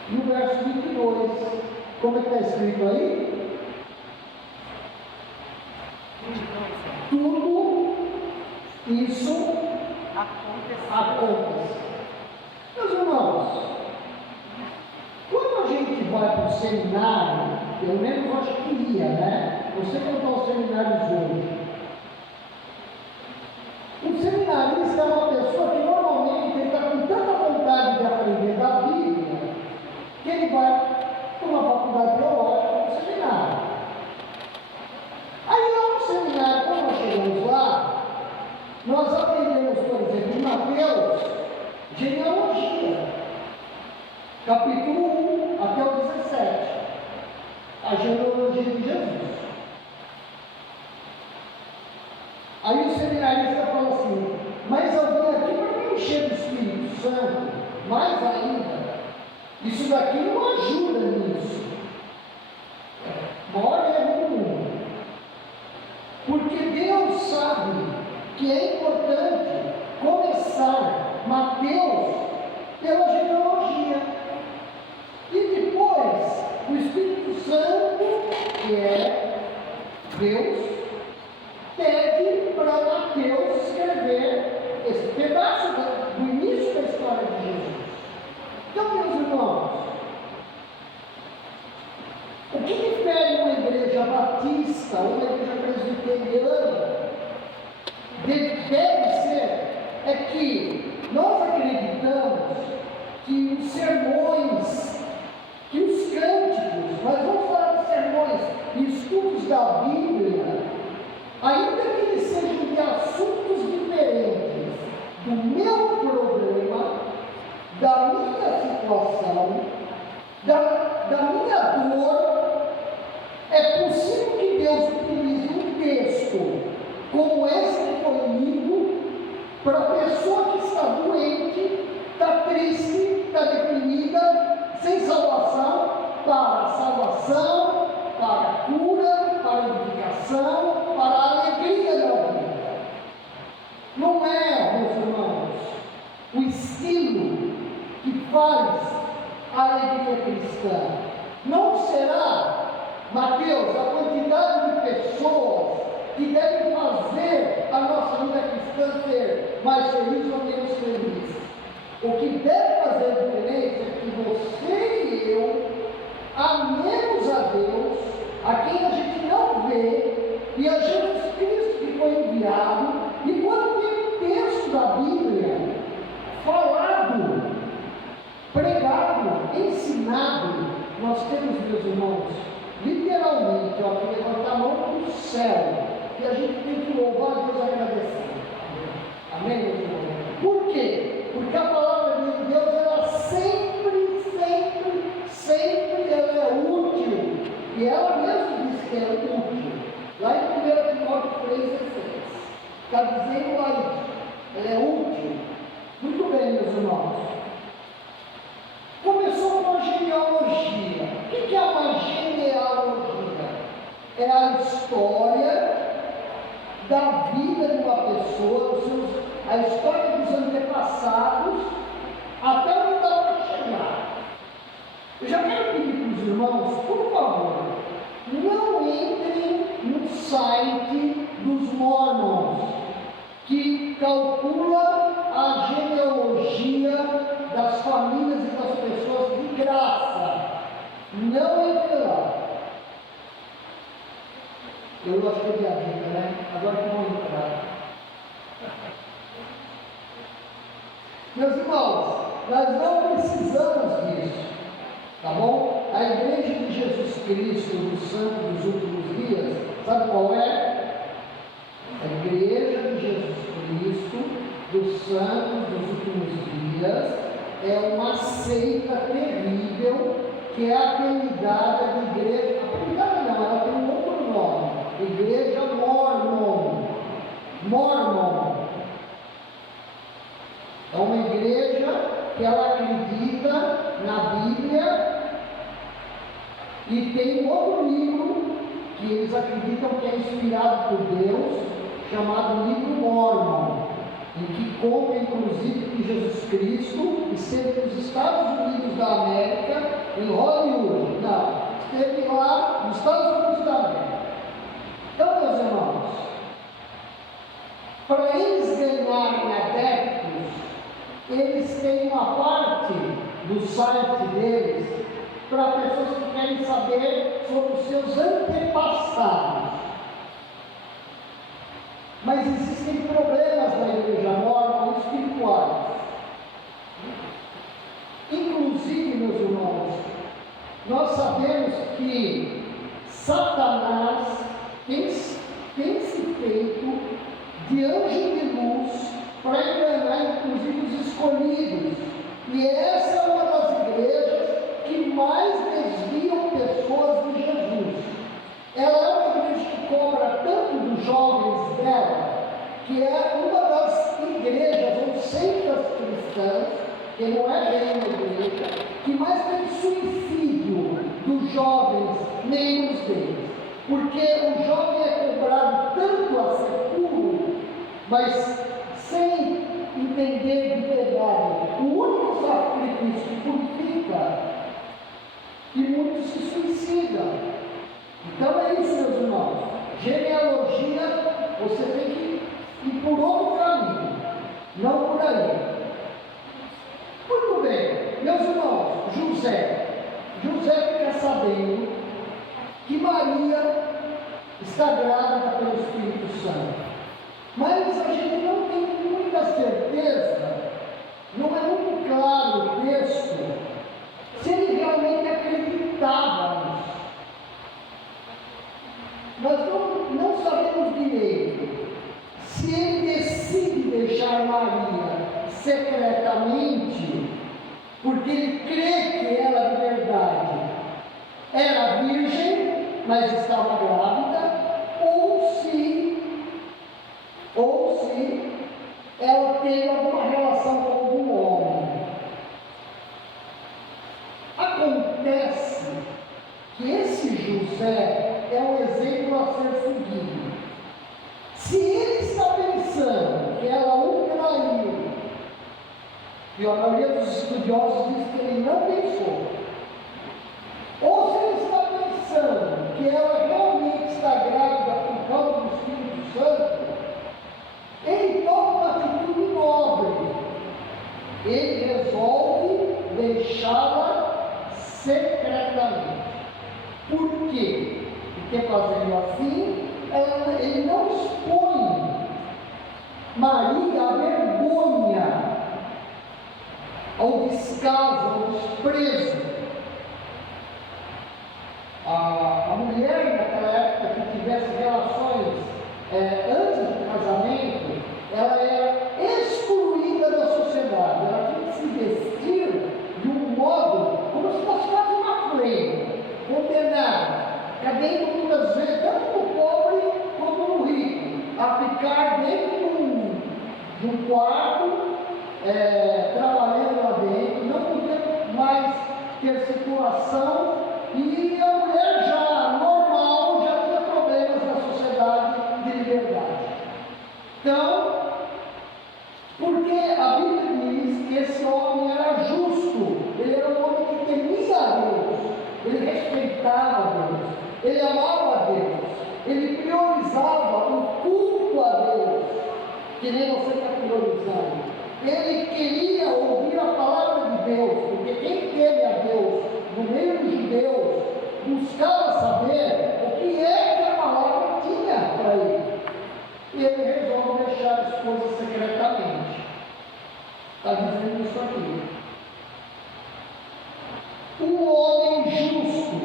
no verso 22. Como é que está escrito aí? Tudo isso aconteceu. Meus irmãos, quando a gente vai para o seminário, pelo menos eu acho que ia, né? Você que não está aos seminários hoje. Um seminarista é uma pessoa que normalmente está com tanta vontade de aprender da Bíblia, que ele vai para uma faculdade teológica, para um seminário. Aí lá no seminário, quando nós Nós aprendemos, por exemplo, em Mateus, genealogia, capítulo 1 até o 17, a genealogia de Jesus. Aí o seminarista fala assim, mas eu vim aqui para me encher do Espírito Santo, mais ainda, isso daqui não ajuda nisso. Maior erro do mundo. Porque Deus sabe que é importante começar Mateus pela genealogia. E depois, o Espírito Santo, que é Deus, pede para Mateus escrever esse pedaço do início da história de Jesus. Então, meus irmãos, o que difere uma igreja batista, uma igreja presbiteriana, deve ser, é que nós acreditamos que os sermões, que os cânticos, nós vamos falar de sermões e estudos da Bíblia, ainda que eles sejam de assuntos diferentes do meu problema, da minha situação, da minha dor, é possível que Deus utilize um texto como esse que foi lido para a pessoa que está doente, está triste, está deprimida, sem salvação, para a salvação, para a cura, para a edificação, para a alegria da vida. Não é, meus irmãos, o estilo que faz a alegria cristã. Não será, Mateus, a quantidade de pessoas que devem fazer a nossa vida cristã ser mais feliz ou menos feliz. O que deve fazer a diferença é que você e eu amemos a Deus, a quem a gente não vê, e a Jesus Cristo que foi enviado, e quando tem um texto da Bíblia falado, pregado, ensinado, nós temos, meus irmãos, literalmente, ó, que levantar a mão para o céu, e a gente tem que louvar a Deus e agradecer. Amém, meus irmãos? Por quê? Porque a palavra de Deus, ela sempre, ela é útil. E ela mesma diz que é útil. Lá em 1 Timóteo 3,16. Está dizendo lá isso. Ela é útil. Muito bem, meus irmãos. Começou com a genealogia. O que é uma genealogia? É a história da vida de uma pessoa, a história dos antepassados, até onde dá para chegar. Eu já quero pedir para os irmãos, por favor, não entrem no site dos Mormons, que calcula a genealogia das famílias e das pessoas de graça. Não entre lá. Eu acho que eu dei a dica, né? Agora que vamos entrar. Meus irmãos, nós não precisamos disso, tá bom? A igreja de Jesus Cristo, do Santo dos últimos dias, sabe qual é? A igreja de Jesus Cristo, dos Santos dos últimos dias, é uma seita terrível, que é apelidada de igreja, apelidada não, ela tem um outro nome, Igreja Mormon. Mormon. É uma igreja que ela acredita na Bíblia e tem um outro livro que eles acreditam que é inspirado por Deus, chamado Livro Mormon, em que conta inclusive que Jesus Cristo esteve nos Estados Unidos da América, em Hollywood. Não, esteve lá nos Estados Unidos da América. Então, meus irmãos, para eles ganharem adeptos, eles têm uma parte do site deles para pessoas que querem saber sobre os seus antepassados. Mas existem problemas na igreja mormon espirituais. Inclusive, meus irmãos, nós sabemos que Satanás tem se feito de anjo de luz que é uma das igrejas ou seitas cristãs, que não é bem uma igreja, que mais tem suicídio dos jovens membros deles. Porque o jovem é cobrado tanto a ser puro, mas sem entender de verdade o único sacrifício que purifica, e muitos se suicidam. Então é isso, meus irmãos. Genealogia, você tem que ir por outro caminho, não por aí. Muito bem, meus irmãos, José fica sabendo que Maria está grávida pelo Espírito Santo. Mas a gente não tem muita certeza, não é muito claro o texto, se ele realmente acreditava nisso. Nós não sabemos direito se ele decide deixar Maria secretamente, porque ele crê que ela de verdade era virgem, mas estava grávida, ou se ela teve alguma relação com algum homem. Acontece que esse José é um exemplo a ser seguido. Se ele está pensando que ela o traiu, e a maioria dos estudiosos diz que ele não pensou, ou se ele está pensando que ela realmente está grávida por causa do Espírito Santo, ele toma uma atitude nobre. Ele resolve deixá-la secretamente. Por quê? Porque fazendo assim, ele não expõe Maria à vergonha, ao descaso, ao desprezo. A mulher naquela época que tivesse relações antes do casamento, ela era excluída da sociedade. Ela tinha que se vestir de um modo como se fosse quase uma freira, condenada, cadendo muitas vezes, tanto no pobre como no rico, a ficar dentro de um quarto, trabalhando lá dentro, não podia mais ter circulação, e a mulher já normal já tinha problemas na sociedade de liberdade. Então, porque a Bíblia diz que esse homem era justo, ele era um homem que temia a Deus, ele respeitava a Deus, ele amava a Deus, ele priorizava o culto a Deus, que nem você está priorizando. Ele queria ouvir a palavra de Deus, porque quem teme a Deus no meio dos judeus buscava saber o que é que a palavra tinha para ele. E ele resolve deixar as coisas secretamente. Está dizendo isso aqui. Um homem justo,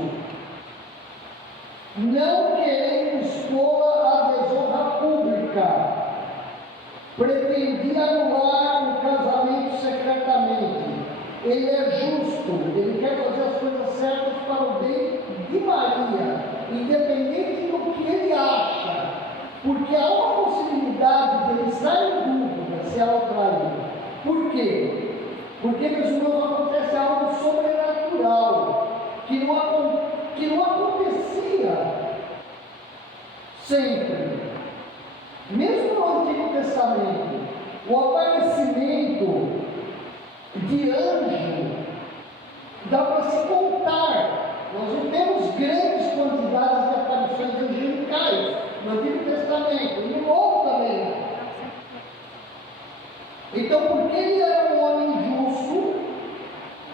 não querendo expor a desonra pública, pretendia anular o casamento secretamente. Ele é justo, ele quer fazer as coisas certas para o bem de Maria, independente do que ele acha, porque há uma possibilidade de ele estar em dúvida se ela traiu. Por quê? Porque, meus irmãos, acontece algo sobrenatural que não acontecia sempre. Mesmo no Antigo Testamento, o aparecimento de anjo dá para se contar. Nós não temos grandes quantidades de aparições angelicais no Antigo Testamento, e no Novo também. Então, porque ele era um homem justo,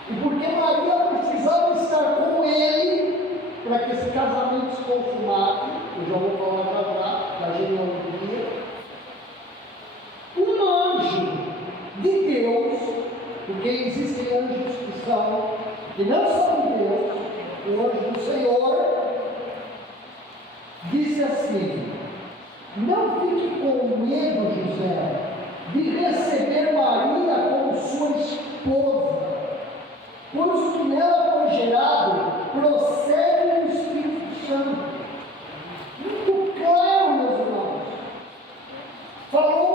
e porque Maria precisava estar com ele para que esse casamento se consumasse, eu já vou falar da genealogia, um anjo de Deus, porque existem anjos que não são de Deus, o anjo do Senhor, disse assim: não fique com medo, José, de receber Maria como sua esposa, pois que nela foi gerado procede do Espírito Santo. Muito claro, meus irmãos. Falou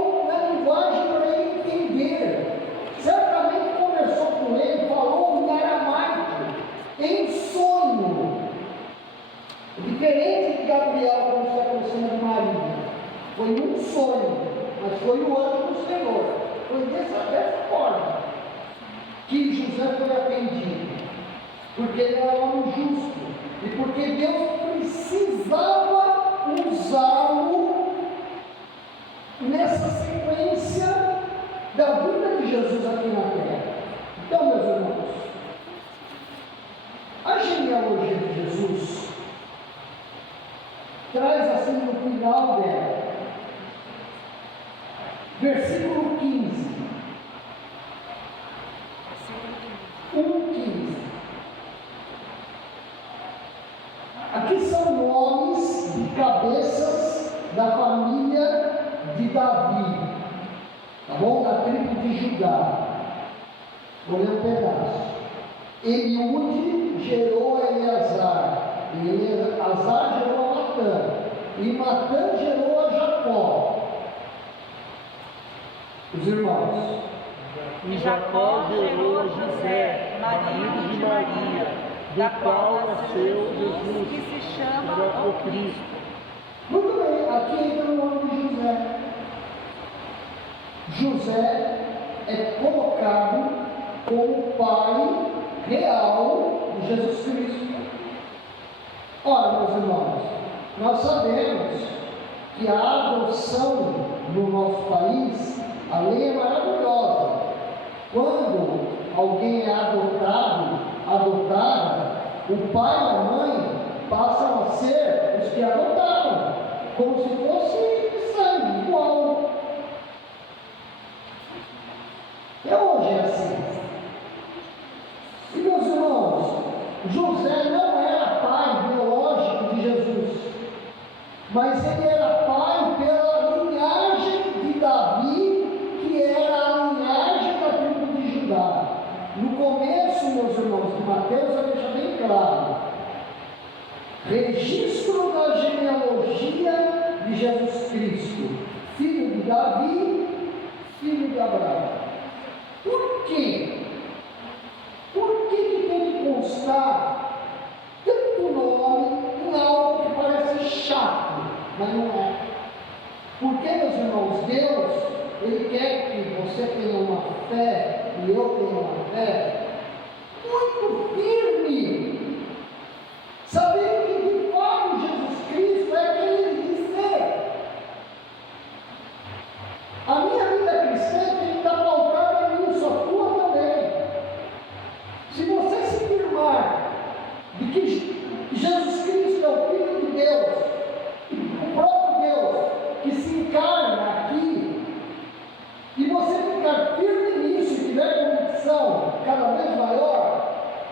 Diferente de Gabriel, quando se aproxima de Maria, foi um sonho, mas foi o anjo do Senhor. Foi dessa forma que José foi atendido, porque ele era um homem justo e porque Deus precisava usá-lo nessa sequência da vida de Jesus aqui na terra. Então, meus irmãos, a genealogia de Jesus traz assim no final dela, versículo 15, 1:15. Aqui são nomes de cabeças da família de Davi, tá bom? Da tribo de Judá. Vou ler um pedaço. Eliúde gerou a Eleazar, e Eleazar gerou a Matã, e Matã gerou a Jacó. Os irmãos. E Jacó gerou a José, marido de Maria, da qual nasceu Jesus, que se chama que é o Cristo. Muito bem, aqui entra o nome de José. José é colocado como pai real de Jesus Cristo. Ora, meus irmãos, nós sabemos que a adoção no nosso país, a lei é maravilhosa. Quando alguém é adotada, o pai e a mãe passam a ser os que adotaram, como se fosse de sangue, igual. E hoje é assim. E meus irmãos, José não era pai biológico de Jesus, mas ele era pai pela linhagem de Davi, que era a linhagem da tribo de Judá. No começo, meus irmãos, de Mateus, vai deixar bem claro: registro da genealogia de Jesus Cristo, filho de Davi, filho de Abraão. Por quê? Por que tem que constar tanto nome em algo que parece chato, mas não é? Porque, meus irmãos, Deus, Ele quer que você tenha uma fé, e eu tenha uma fé, muito firme, sabendo que de fato Jesus Cristo é quem Ele diz ser. A minha vida cristã tem que estar pautada nisso, a tua também. Se você se firmar de que Jesus Cristo é o Filho de Deus, o próprio Deus que se encarna aqui, e você ficar firme nisso e tiver convicção cada vez maior,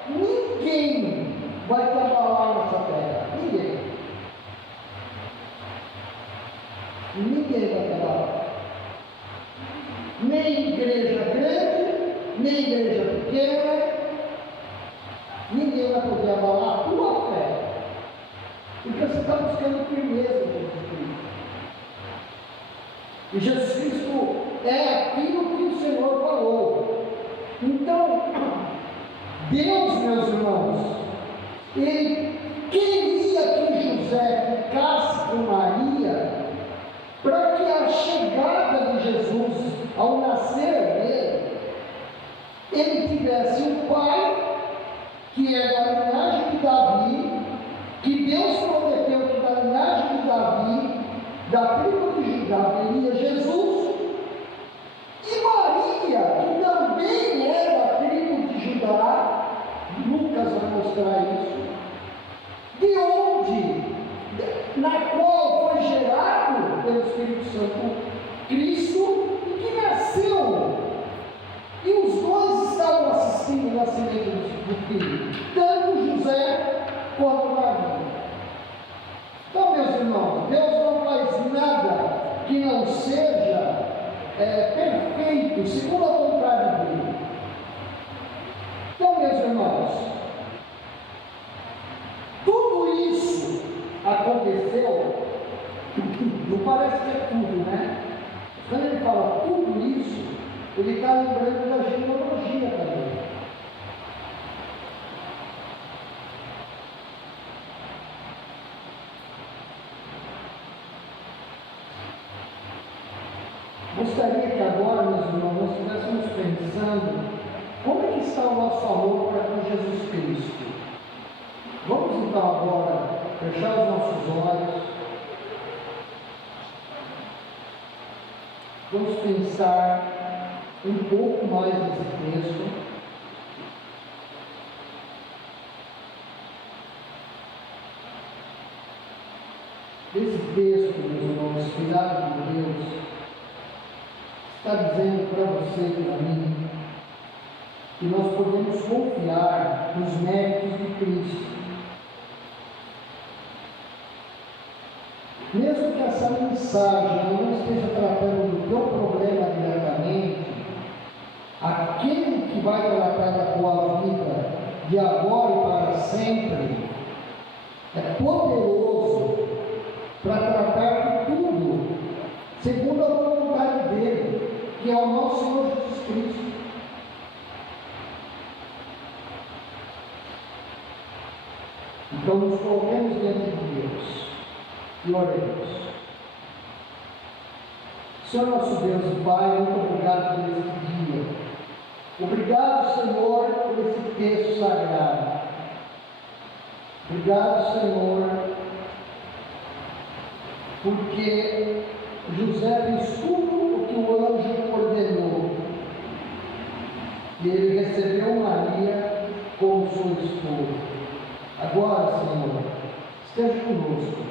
ninguém vai te abalar nessa terra. Ninguém. Ninguém vai te abalar. Nem igreja grande, nem igreja pequena, ninguém vai poder abalar a tua fé, porque você está buscando firmeza em Jesus Cristo. E Jesus Cristo é aquilo que o Senhor falou. Então, Deus, meus irmãos, Ele queria que José ficasse com Maria, para que a chegada de Jesus, ao nascer dele, ele tivesse um pai que é da linhagem de Davi, que Deus prometeu que da linhagem de Davi, da tribo de Judá, viria Jesus, e Maria, que também é da tribo de Judá, Lucas vai mostrar isso, de onde, na qual foi gerado pelo Espírito Santo Cristo, e que nasceu, e os dois estavam assistindo o nascimento do filho, tanto José quanto Maria. Então, meus irmãos, Deus não faz nada que não seja perfeito, segundo a vontade dele. Então, meus irmãos, tudo isso aconteceu, não parece que é tudo, né? Quando ele fala tudo isso, ele está lembrando da genealogia também. gostaria que agora, meus irmãos, nós estivéssemos pensando como é que está o nosso amor para com Jesus Cristo. Vamos então agora fechar os nossos olhos. Vamos pensar um pouco mais nesse texto. Esse texto, meus irmãos, inspirado por Deus, está dizendo para você e para mim que nós podemos confiar nos méritos de Cristo. Mesmo que essa mensagem não esteja tratando do teu problema diretamente, aquele que vai tratar da tua vida de agora e para sempre é poderoso para tratar de tudo, segundo a vontade dele, que é o nosso Senhor Jesus Cristo. Então nos coloquemos diante de Deus e oremos. Senhor nosso Deus e Pai, muito obrigado por esse dia. Obrigado, Senhor, por esse texto sagrado. Obrigado, Senhor, porque José fez tudo o que o anjo ordenou. E ele recebeu Maria como sua esposa. Agora, Senhor, esteja conosco.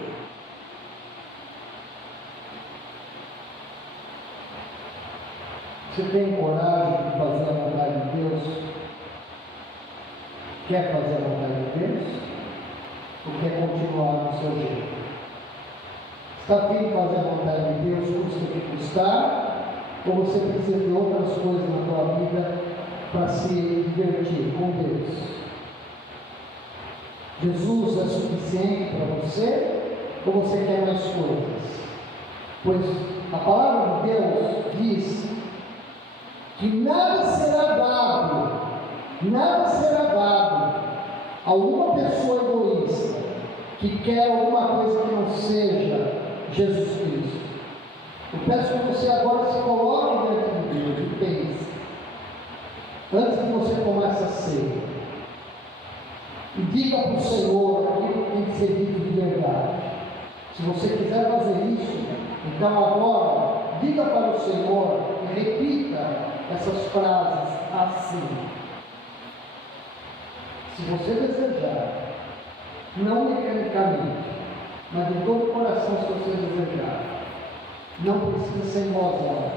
Você tem coragem de fazer a vontade de Deus? Quer fazer a vontade de Deus? Ou quer continuar no seu jeito? Está afim de fazer a vontade de Deus, custa o que custar? Ou você precisa de outras coisas na tua vida para se divertir com Deus? Jesus é suficiente para você? Ou você quer mais coisas? Pois a palavra de Deus diz que nada será dado a uma pessoa egoísta que quer alguma coisa que não seja Jesus Cristo. Eu peço que você agora se coloque diante de Deus e pense, antes de você tomar essa ceia, e diga para o Senhor aquilo que tem que ser dito de verdade. Se você quiser fazer isso, então agora, diga para o Senhor e repita essas frases assim. Se você desejar, não mecanicamente, mas de todo o coração, se você desejar, não precisa ser em voz alta,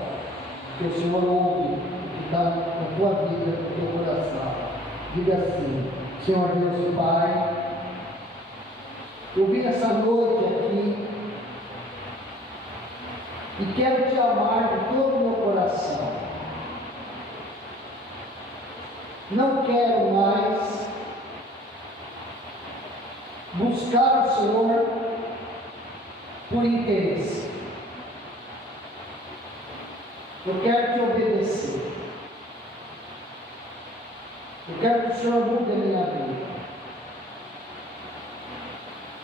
porque o Senhor ouve o que está na tua vida, no teu coração. Diga assim: Senhor Deus e Pai, eu vim essa noite aqui e quero te amar de todo o meu coração. Não quero mais buscar o Senhor por interesse. Eu quero te obedecer. Eu quero que o Senhor mude a minha vida.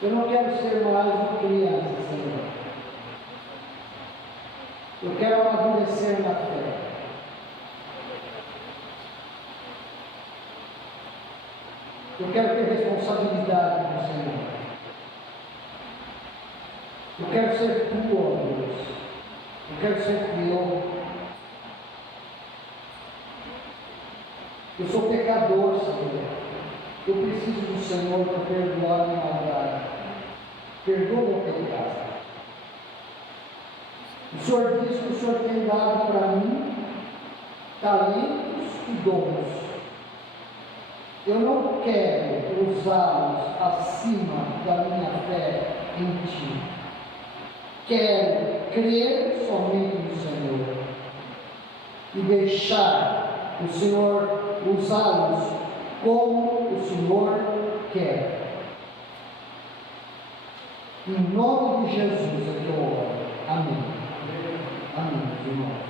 Eu não quero ser mais uma criança, Senhor. Eu quero amadurecer na fé. Eu quero ter responsabilidade com o Senhor. Eu quero ser tua, ó Deus. Eu quero ser teu. Eu sou pecador, Senhor. Eu preciso do Senhor para perdoar a minha maldade. Perdoa meu pecado. O Senhor diz que o Senhor tem dado para mim talentos e dons. Eu não quero usá-los acima da minha fé em Ti. Quero crer somente no Senhor e deixar o Senhor usá-los como o Senhor quer. Em nome de Jesus é que eu oro. Amém. Amém, meus irmãos.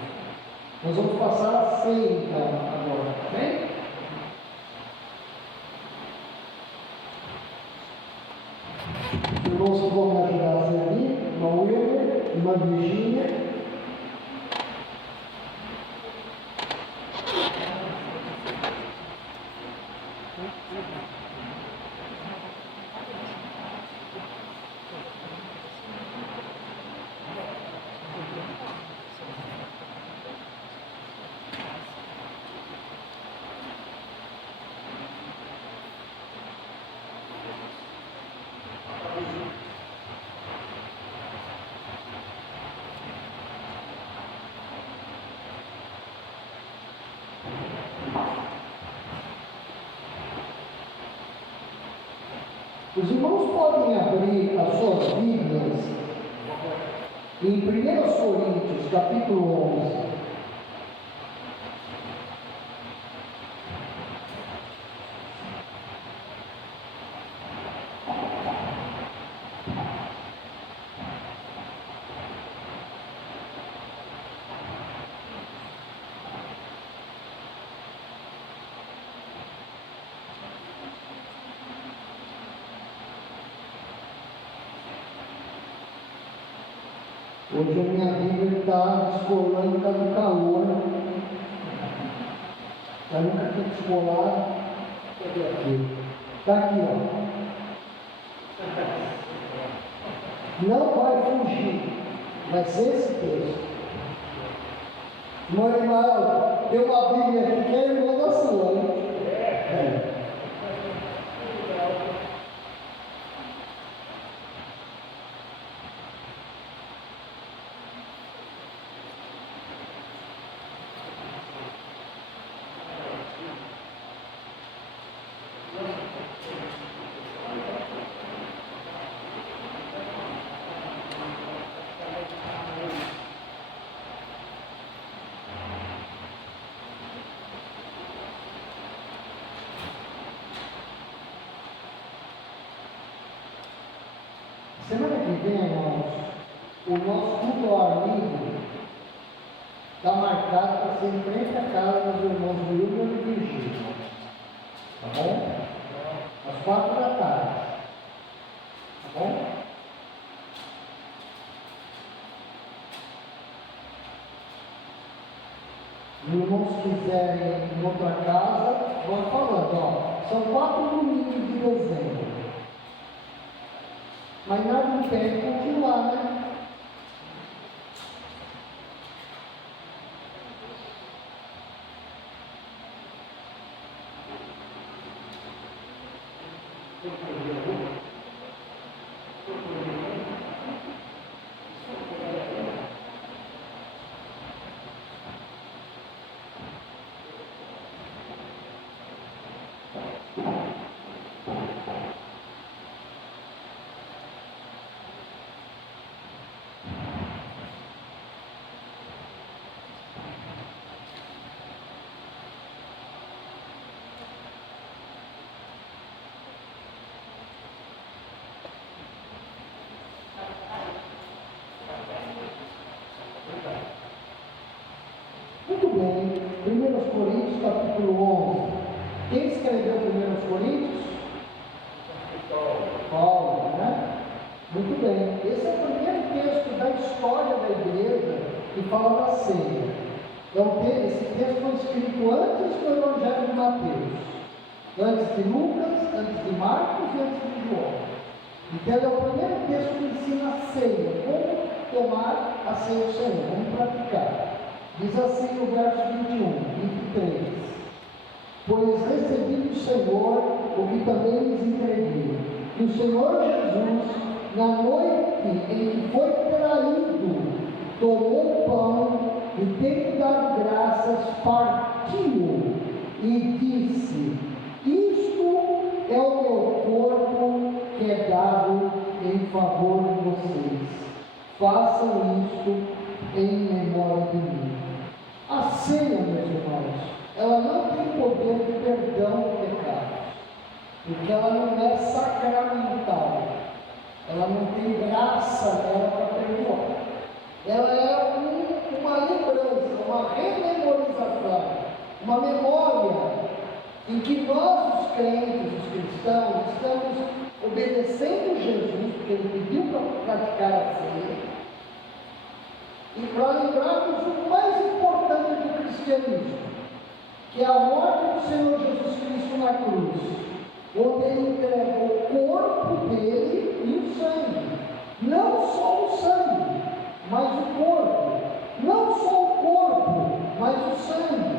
Nós vamos passar a ceia então agora, tá bem? Os irmãos que vão me ajudar a ser ali, irmã Wilmer, irmã Virgínia. Os irmãos podem abrir as suas Bíblias em 1 Coríntios, capítulo 11. Hoje a minha Bíblia está descolando, está no calor. Eu nunca tinha descolado. Cadê aqui? Está aqui, ó. Não vai fugir. Vai ser esse texto. Irmão Emael, tem uma Bíblia aqui que é irmã da sua, hein? É. Semana que vem, irmãos, o nosso culto ao ar livre está marcado para ser em frente à casa dos irmãos William e Virgínia. Tá bom? Às 4 da tarde. Tá bom? Se os irmãos quiserem ir em outra casa, vão falando, ó. São 4 domingos de dezembro. Mas nada impede continuar, né? Muito bem, 1 Coríntios capítulo 11. Quem escreveu 1 Coríntios? Paulo, né? Muito bem, esse é o primeiro texto da história da igreja que fala da ceia. Então, esse texto foi escrito antes do Evangelho de Mateus, antes de Lucas, antes de Marcos e antes de João. Então, ele é o primeiro texto que ensina a ceia, como tomar a ceia do Senhor, como praticar. Diz assim no verso 21, 23: Pois recebi do Senhor o que também lhes entreguei, que o Senhor Jesus, na noite em que foi traído, tomou o pão e, tendo dado graças, partiu e disse: Isto é o meu corpo que é dado em favor de vocês. Façam isto em memória de mim. A ceia, meus irmãos, ela não tem poder de perdão de pecados, porque ela não é sacramental, ela não tem graça dela para perdoar. Ela é uma lembrança, uma rememorização, uma memória em que nós, os crentes, os cristãos, estamos obedecendo Jesus, porque ele pediu para praticar a ceia, e para lembrarmos o mais importante do cristianismo, que é a morte do Senhor Jesus Cristo na cruz, onde ele entregou o corpo dele e o sangue. Não só o sangue, mas o corpo. Não só o corpo, mas o sangue.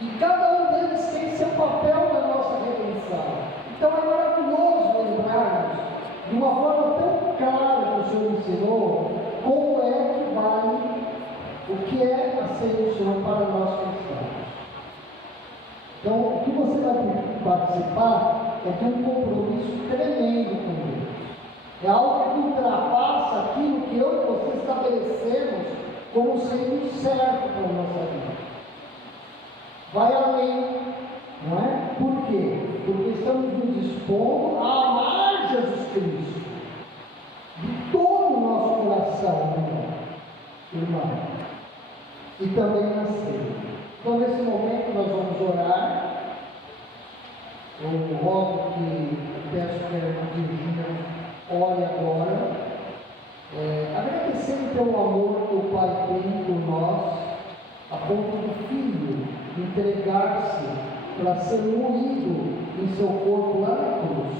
E cada um deles tem seu papel na nossa redenção. Então é maravilhoso lembrarmos de uma forma tão clara que o Senhor ensinou como é que vale o que é a ceia do Senhor para nós cristãos. Então, o que você vai participar é ter um compromisso tremendo com Deus. É algo que ultrapassa aquilo que eu e você estabelecemos como sendo certo para a nossa vida. Vai além, não é? Por quê? Porque estamos nos expondo a amar Jesus Cristo de todo o nosso coração, irmão, e também na ceia. Então, nesse momento, nós vamos orar. Eu rogo que peço que a Virgínia ore agora, agradecendo pelo amor que o Pai tem por nós, a ponto do Filho entregar-se para ser moído em seu corpo lá na cruz.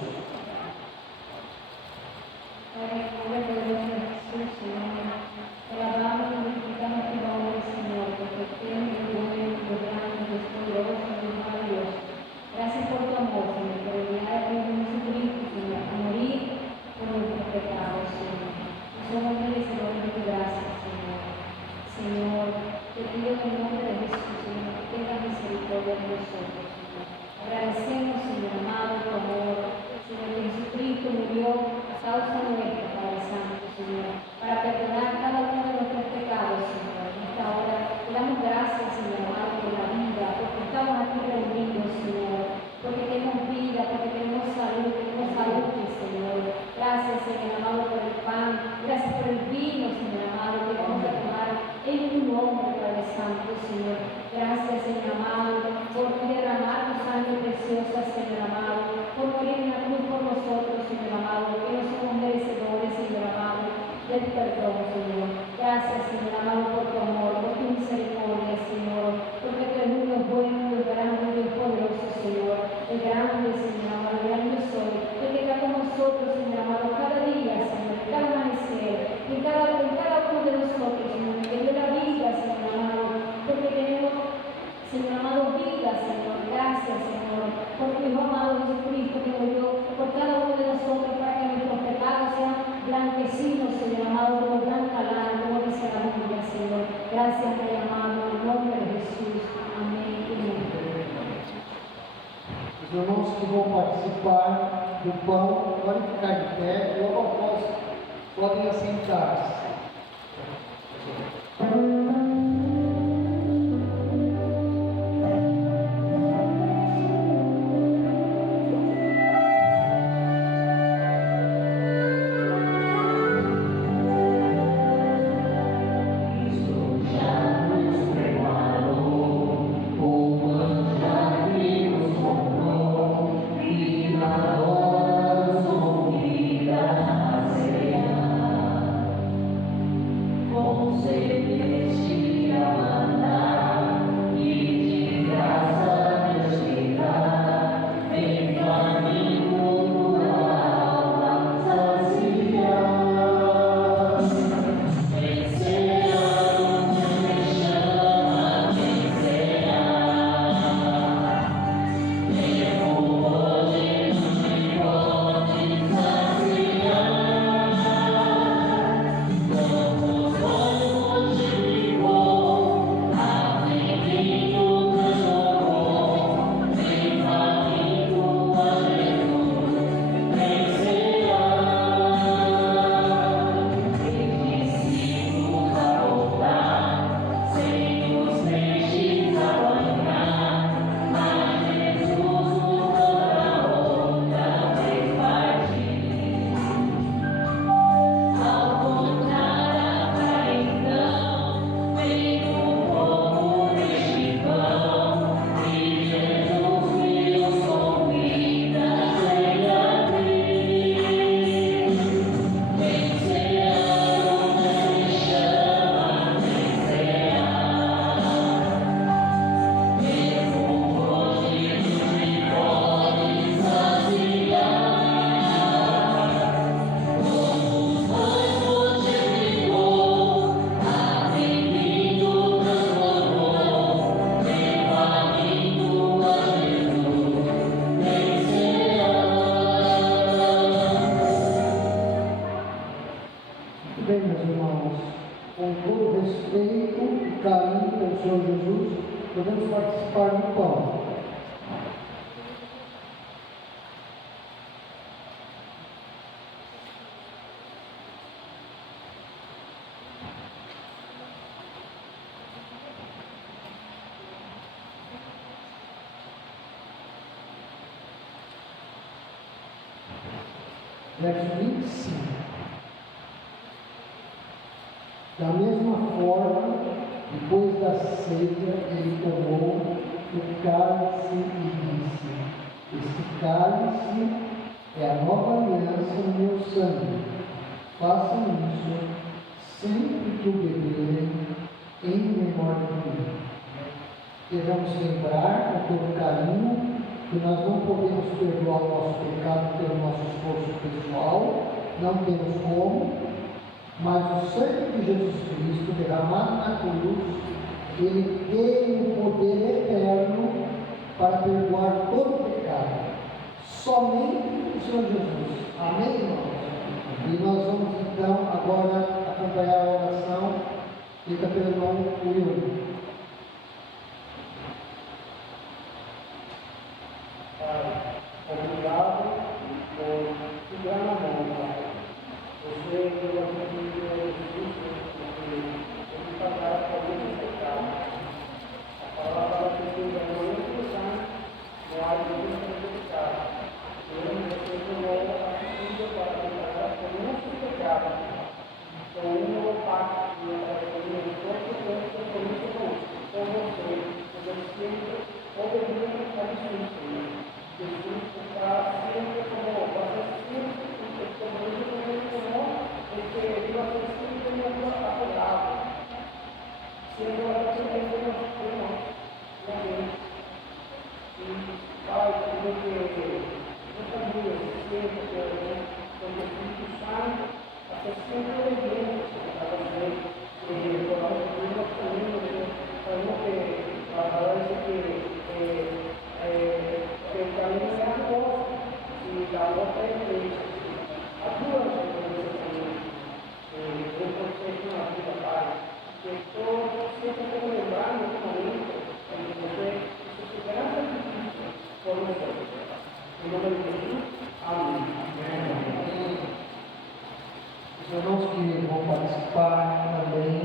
Gracias por tu amor, Señor, por enviar a Jesucristo, Señor, a morir por nuestros pecados, Señor. Somos merecedores de tu gracia, Señor. Señor, te pido en el nombre de Jesús, Señor, que tengas misericordia de nosotros, Señor. Agradecemos, Señor amado, tu amor. Señor, que Jesucristo murió a causa nuestra, Padre Santo, Señor, para perdonar cada uno de nuestros pecados, Señor. En esta hora te damos gracias, Señor amado, por la vida, porque estamos aquí reunidos, Señor, porque tenemos vida, porque tenemos salud, Señor. Gracias, Señor amado, por el pan, gracias por el vino, Señor amado, que vamos a tomar en tu nombre, Padre Santo, Señor. Gracias, Señor amado, por derramar tu sangre preciosa, Señor amado, por morir en la cruz por nosotros, Señor amado, que no somos merecedores, Señor amado, del perdón, Señor. Gracias, Señor amado, por tu amor, por tu misericordia, Señor, porque tú eres un Dios bueno, Dios grande, Dios poderoso, Señor, el grande, Señor amado, el grande soy, el que está con nosotros, Señor amado, cada día, Señor, en cada amanecer, en cada uno de nosotros, Señor, en la vida, Señor amado, porque tenemos, Señor amado, vida, Señor. Gracias, Señor, por tu Hijo amado Jesucristo que murió por cada uno de nosotros para que nuestros pecados sean blanquecinos, Señor amado, como blanca lana, como dice la Biblia, Señor. Gracias, Rey amado, en el nombre de Jesús. Amén y amén. Os irmãos que vão participar do pão podem ficar de pé e logo após podem assentar-se. Verso 25. Da mesma forma, depois da ceia, ele tomou o cálice e disse: este cálice é a nova aliança no meu sangue. Façam isso sempre que o beberem em memória de mim. Devemos lembrar com todo carinho que nós não podemos perdoar o nosso pecado pelo nosso esforço pessoal, não temos como, mas o sangue de Jesus Cristo derramado na cruz, ele tem o poder eterno para perdoar todo o pecado. Somente o Senhor Jesus. Amém, irmãos? E nós vamos então agora acompanhar a oração feita pelo irmão Will. Obrigado por segurar na mão, Pai. Você deu a gente de Jesus, porque ele pagaram por meus pecados. A palavra que você ganhou no sangue, não há de pecado. Ele você tomou a atitude para pagar por meus pecados. Então, um novo pacto que eu tenho todo o tempo com você, porque eu sempre obedeci a Jesus. Jesus está sempre como você sempre porque ele vai sempre muito apegado. Sendo a gente não e Pai, porque eu sabia sempre que o Espírito Santo até sempre obediente a você e por nós caminhos parece que o caminho é a nossa e a outra é a igreja. As duas coisas eu conceito na vida, Pai, que eu estou sempre como lembrar nesse momento que você segurança difícil por nós. Em nome de Jesus, amém. Os irmãos que vão participar também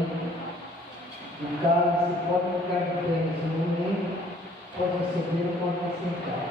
do cálice podem ficar de pé nesse momento, podem receber ou podem sentar.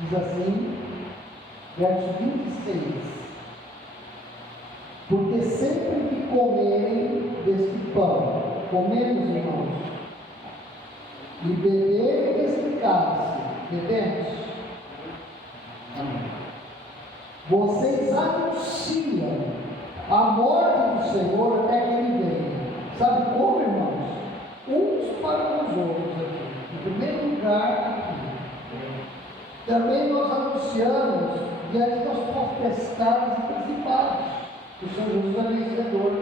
Diz assim, verso 26. Porque sempre que comerem deste pão, comemos, irmãos, e beberem deste cálice, bebemos? Amém. Vocês anunciam a morte do Senhor até que Ele venha. Sabe como, irmãos? Uns para os outros aqui. Em primeiro lugar, aqui. Também nós anunciamos diante dos potestades e principados. O Senhor Jesus é vencedor.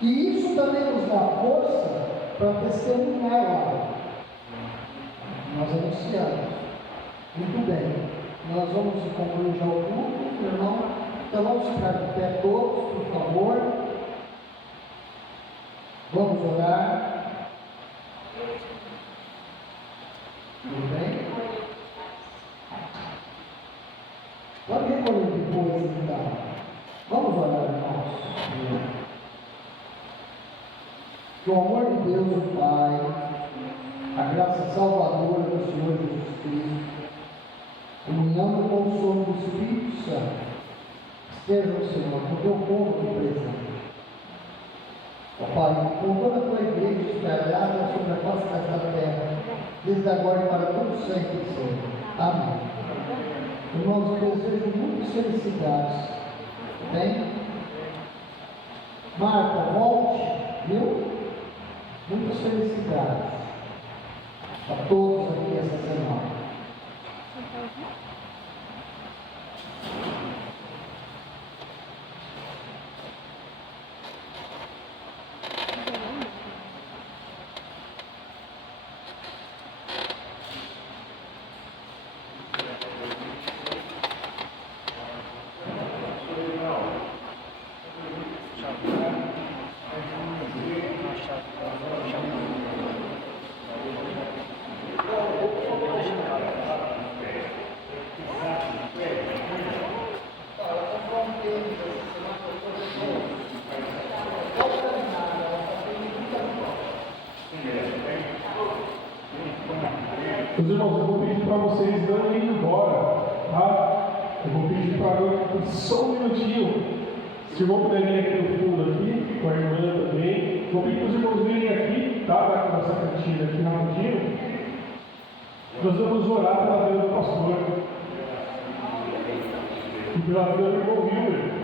E isso também nos dá força para testemunhar lá. Nós anunciamos. Muito bem. Nós vamos concluir já o culto, meu irmão. Então vamos ficar de pé todos, por favor. Vamos orar. Tudo bem? Pode recolher depois, então. Vamos orar, irmãos. Que o amor de Deus, o Pai, a graça salvadora do Senhor Jesus Cristo, comunhão do consolo do Espírito Santo, esteja, Senhor, com o teu povo aqui presente. Ó Pai, com toda a tua igreja espalhada sobre a face desta terra, desde agora e para todo sempre, Senhor. Amém. Irmãos, eu desejo muitas felicidades. Bem? Marta, volte, viu? Muitas felicidades a todos aqui essa semana. Os irmãos, eu vou pedir para vocês não irem embora, tá? Eu vou pedir para só um minutinho. Se o irmão puder vir aqui no fundo aqui, com a irmã também. Vou pedir para os irmãos virem aqui, tá? Vai com essa cantina aqui rapidinho. Nós vamos orar pela vida do pastor. E pela vida do irmão Wilber.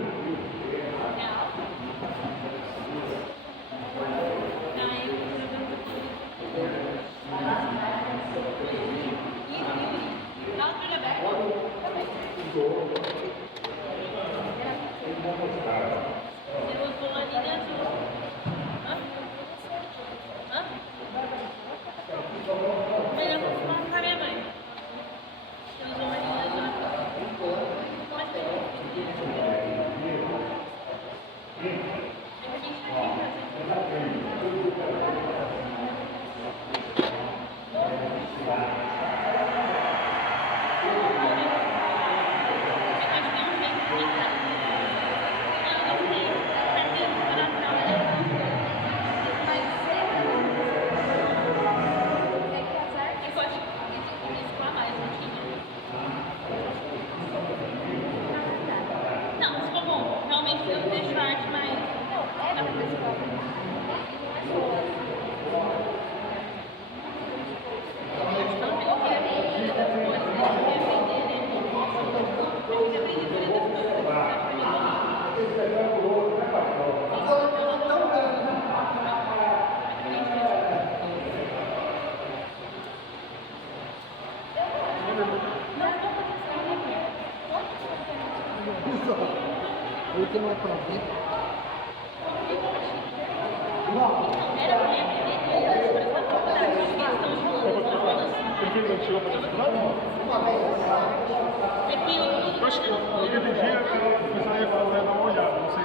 Eu acho que ele devia começar a dar uma olhada, não sei.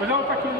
Mas ela está aqui no